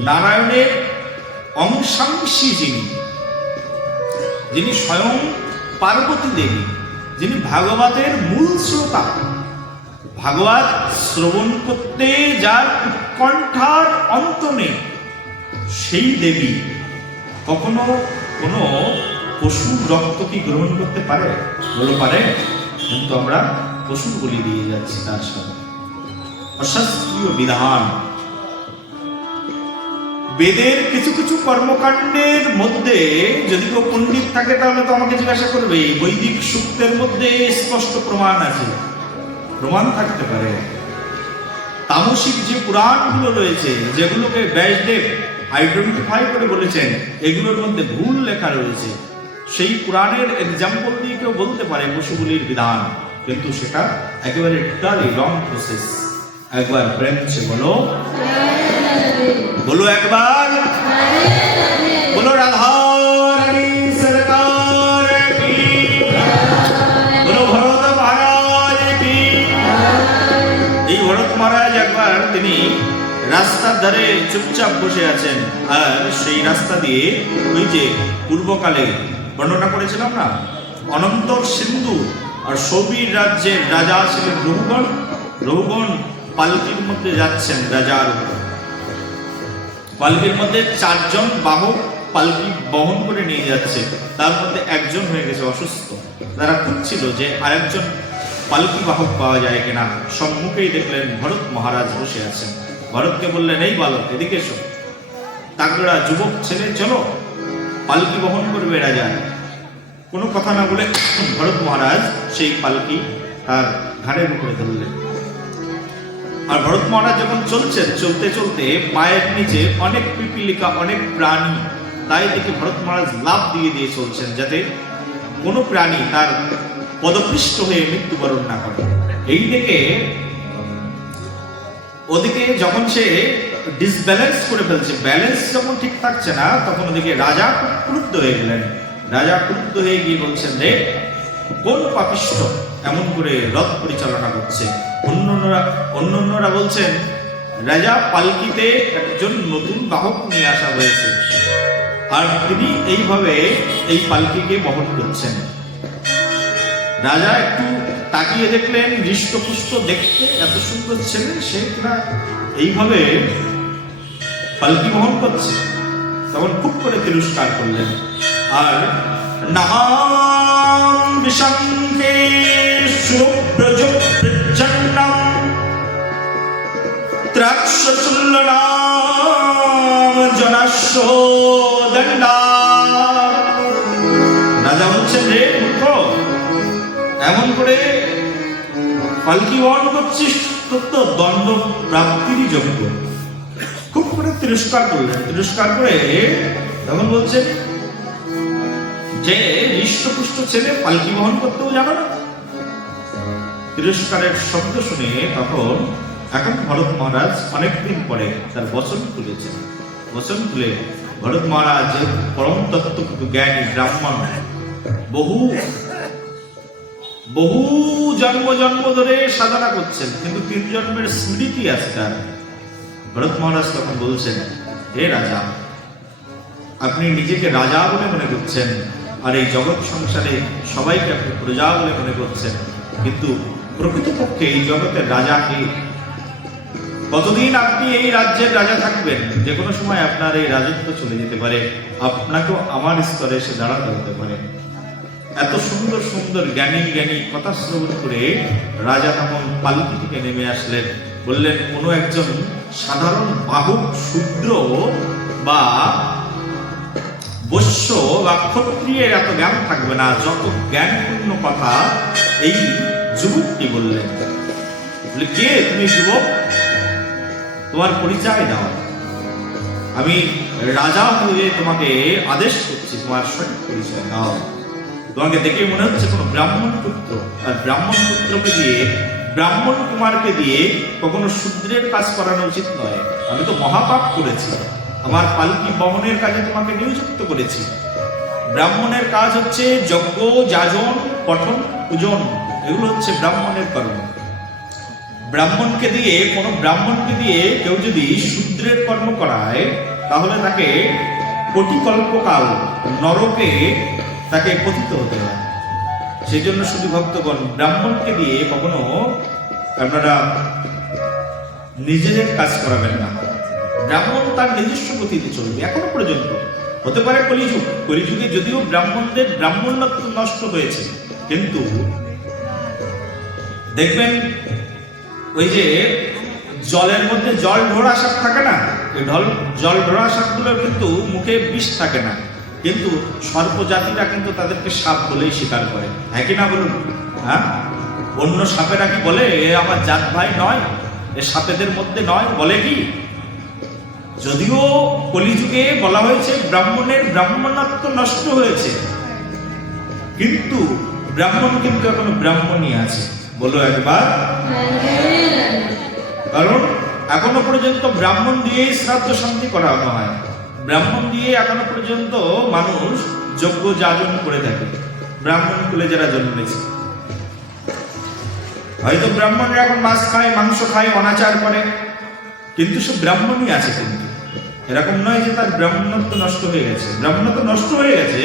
নারায়ণের অংশাংশী যিনি, যিনি স্বয়ং পার্বতী দেবী, যিনি ভাগবতের মূল শ্রোতা, ভাগবত শ্রবণ করতে যার উৎকণ্ঠার অন্ত নেই, সেই দেবী কখনো কোনো পশুর রক্ত কি গ্রহণ করতে পারে? বলো পারে? কিন্তু আমরা পশুর বলি দিয়ে যাচ্ছি তার সাথে। অশাস্ত্রীয় বিধান, বেদের কিছু কিছু কর্মকাণ্ডের মধ্যে যদি কেউ পণ্ডিত থাকে তাহলে তো আমাকে জিজ্ঞাসা করবে, বৈদিক সূক্তের মধ্যে স্পষ্ট প্রমাণ আছে। প্রমাণ থাকতে পারে। তামসিক যে পুরাণগুলো রয়েছে, যেগুলোকে ব্যাসদেব আইডেন্টিফাই করে বলেছেন এগুলোর মধ্যে ভুল লেখা রয়েছে, সেই পুরাণের এক্সাম্পল দিয়ে কেউ বলতে পারে পশুগুলির বিধান, কিন্তু সেটা একেবারে টোটালি রং প্রসেস। একবার প্রেমছে বলো, বলো একবার, বলো রাধা রানী সরকার কি, বলো ভরত মহারাজ কি। এই ভরত মহারাজ একবার তিনি রাস্তার ধারে চুপচাপ বসে আছেন, আর সেই রাস্তা দিয়ে ওই যে পূর্বকালে বর্ণনা করেছিলাম না, অনন্তর সিন্ধু আর সবির রাজ্যের রাজা ছিলেন রঘুগণ। রঘুগণ পালকির মধ্যে যাচ্ছেন রাজার উপর। পালকির মধ্যে 4 জন বাহক পালকি বহন করে নিয়ে যাচ্ছে, তার মধ্যে একজন হয়ে গেছে অসুস্থ। তারা খুঁজছিল যে আরেকজন পালকি বাহক পাওয়া যায় কিনা। সম্মুখেই দেখলেন ভরত মহারাজ বসে আছেন। ভরতকে বললেন, এই বালক এদিকে এসো, তাগড়া যুবক ছেলে, চলো পালকি বহন করবে রাজা। কোনো কথা না বলে ভরত মহারাজ সেই পালকি তার ঘাড়ের উপরে ধরলেন। আর ভরত মহারাজ যখন চলছেন, চলতে চলতে পায়ের নিচে অনেক পিপিলিকা, অনেক প্রাণী, তাই দেখে ভরত মহারাজ লাফ দিয়ে দিয়ে চলছেন যাতে কোনো প্রাণী তার পদপৃষ্ট হয়ে মৃত্যুবরণ না করে। এই দেখে ওদিকে যখন সে ডিসব্যালেন্স করে ফেলছে, ব্যালেন্স যখন ঠিক থাকছে না, তখন ওদিকে রাজা ক্রুদ্ধ হয়ে গেলেন। রাজা ক্রুদ্ধ হয়ে গিয়ে বলছেন, রে কোন পাপিষ্ঠ এমন করে রথ পরিচালনা করছে? অন্যান্যরা বলছেন, রাজা পালকিতে একজন নতুন বাহক নিয়ে আসা হয়েছে, আর তিনি এইভাবে এই পালকিকে বহন করছেন। রাজা একটু তাকিয়ে দেখলেন, হৃষ্টপুষ্ট দেখতে এত সুন্দর ছেলে, সে কিনা এইভাবে পালকি বহন করছে। তখন খুব করে তিরস্কার করলেন। আর নাম বিশঙ্কে সুব্রজ প্রচন্ডম ত্রাক্ষসুল্লনাম জনাস্য দণ্ডা। রাজা বলছেন, রে মূর্খ, এমন করে পালকি বহন করছিস, তোর তো দণ্ড প্রাপ্তিরই যোগ্য। খুব করে তিরস্কার করলেন। তিরস্কার করে তখন বলছে যে হৃষ্টপুষ্ট ছেলে পালকি বহন করতেও জানো না। তিরস্কারের শব্দ শুনে তখন এখন ভরত মহারাজ অনেকদিন পরে তার বচন খুলেছেন। বচন খুলে ভরত মহারাজ পরম তত্ত্ব জ্ঞানী ব্রাহ্মণ, বহু জন্ম ধরে সাধনা করছেন, কিন্তু 3 জন্মের স্মৃতি আছে তার। ভরত মহারাজ তখন বলছেন, হে রাজা, আপনি নিজেকে রাজা বলে মনে করছেন, আর এই জগৎ সংসারে সবাইকে আপনি প্রজা বলে মনে করছেন, কিন্তু প্রকৃতপক্ষে এই জগতের রাজা কে? কতদিন আপনি এই রাজ্যের রাজা থাকবেন? যে কোনো সময় আপনার এই রাজত্ব চলে যেতে পারে, আপনাকেও আমার স্তরে এসে দাঁড়াতে হতে পারে। এত সুন্দর সুন্দর জ্ঞানী জ্ঞানী কথা শ্রবণ করে রাজা তখন পালকি থেকে নেমে আসলেন। বললেন, কোনো একজন সাধারণ বাহক শূদ্র বা বৈশ্য বা ক্ষত্রিয়ের এত জ্ঞান থাকবে না, যত জ্ঞানপূর্ণ কথা এই যুবকটি বললেন। বলে, কে তুমি যুবক? তোমার পরিচয় দাও, আমি রাজা হয়ে তোমাকে আদেশ করছি, তোমার সঠিক পরিচয় দাও। তোমাকে দেখে মনে হচ্ছে কোনো ব্রাহ্মণ পুত্র, আর ব্রাহ্মণ পুত্রকে দিয়ে, ব্রাহ্মণ কুমারকে দিয়ে কখনো শূদ্রের কাজ করানো উচিত নয়। আমি তো মহাপাপ করেছি, আমার পালকি বহনের কাজে তোমাকে নিয়োজিত করেছি। ব্রাহ্মণের কাজ হচ্ছে যজ্ঞ, যাজন, পঠন, পূজন, এগুলো হচ্ছে ব্রাহ্মণের কর্ম। ব্রাহ্মণকে দিয়ে, কোনো ব্রাহ্মণকে দিয়ে কেউ যদি শূদ্রের কর্ম করায়, তাহলে তাকে কোটি কল্পকাল নরকে তাকে পতিত হতে হয়। সেই জন্য শুধু ভক্তগণ ব্রাহ্মণকে দিয়ে কখনো আপনারা নিজেদের কাজ করাবেন না। ব্রাহ্মণ তার নিজস্ব গতিতে চলবে। এখনো পর্যন্ত হতে পারে কলিযুগ, কলিযুগে যদিও ব্রাহ্মণদের ব্রাহ্মণ্যত্ব নষ্ট হয়েছে, কিন্তু দেখবেন ওই যে জলের মধ্যে জল ঢোড়া সাপ থাকে না, ওই জল ঢোড়া সাপগুলোর কিন্তু মুখে বিষ থাকে না, কিন্তু সর্পজাতিরা কিন্তু তাদেরকে সাপ বলেই স্বীকার করে, হ্যাঁ কি না বলুন? হ্যাঁ, অন্য সাপেরা কি বলে এ আমার জাত ভাই নয়, এ সাপেদের মধ্যে নয়, বলে কি? যদিও কলিযুগে বলা হয়েছে ব্রাহ্মণের ব্রাহ্মণত্ব নষ্ট হয়েছে, কিন্তু ব্রাহ্মণ কিন্তু এখনো ব্রাহ্মণই আছে। বলো একবার। কারণ এখনো পর্যন্ত ব্রাহ্মণ দিয়েই শ্রাদ্ধ শান্তি করানো হয়, ব্রাহ্মণ দিয়ে এখনো পর্যন্ত মানুষ যজ্ঞ যাজন করে থাকে, ব্রাহ্মণ কুলে যারা জন্মেছে। হয়তো ব্রাহ্মণরা এখন মাছ খায়, মাংস খায়, অনাচার করে, কিন্তু সব ব্রাহ্মণই আছে। কিন্তু এরকম নয় যে তার ব্রাহ্মণত্ব নষ্ট হয়ে গেছে, ব্রাহ্মণত্ব নষ্ট হয়ে গেছে,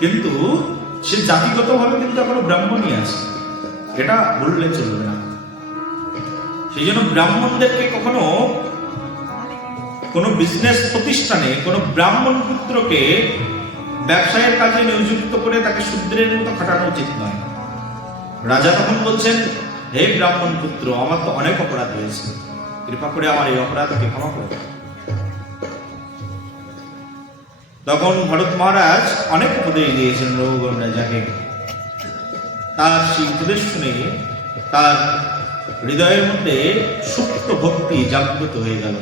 কিন্তু সে জাতিগতভাবে কিন্তু এখনো ব্রাহ্মণই আছে, এটা বললে চলবে না। সেই জন্য ব্রাহ্মণদেরকে কখনো কোনো বিজনেস প্রতিষ্ঠানে কোনো ব্রাহ্মণ পুত্রকে ব্যবসায়ের কাজে নিয়োজিত করে তাকে শূদ্রের মতো খাটানো উচিত নয়। রাজা তখন বলছেন, হে ব্রাহ্মণ পুত্র, আমার তো অনেক অপরাধ হয়েছে, কৃপা করে আমার এই অপরাধকে ক্ষমা করে দাও। তখন ভরত মহারাজ অনেক উপদেশ দিয়েছেন রঘুগণ রাজাকে। তার সেই উপদেশ শুনে তার হৃদয়ের মধ্যে সুপ্ত ভক্তি জাগ্রত হয়ে গেল।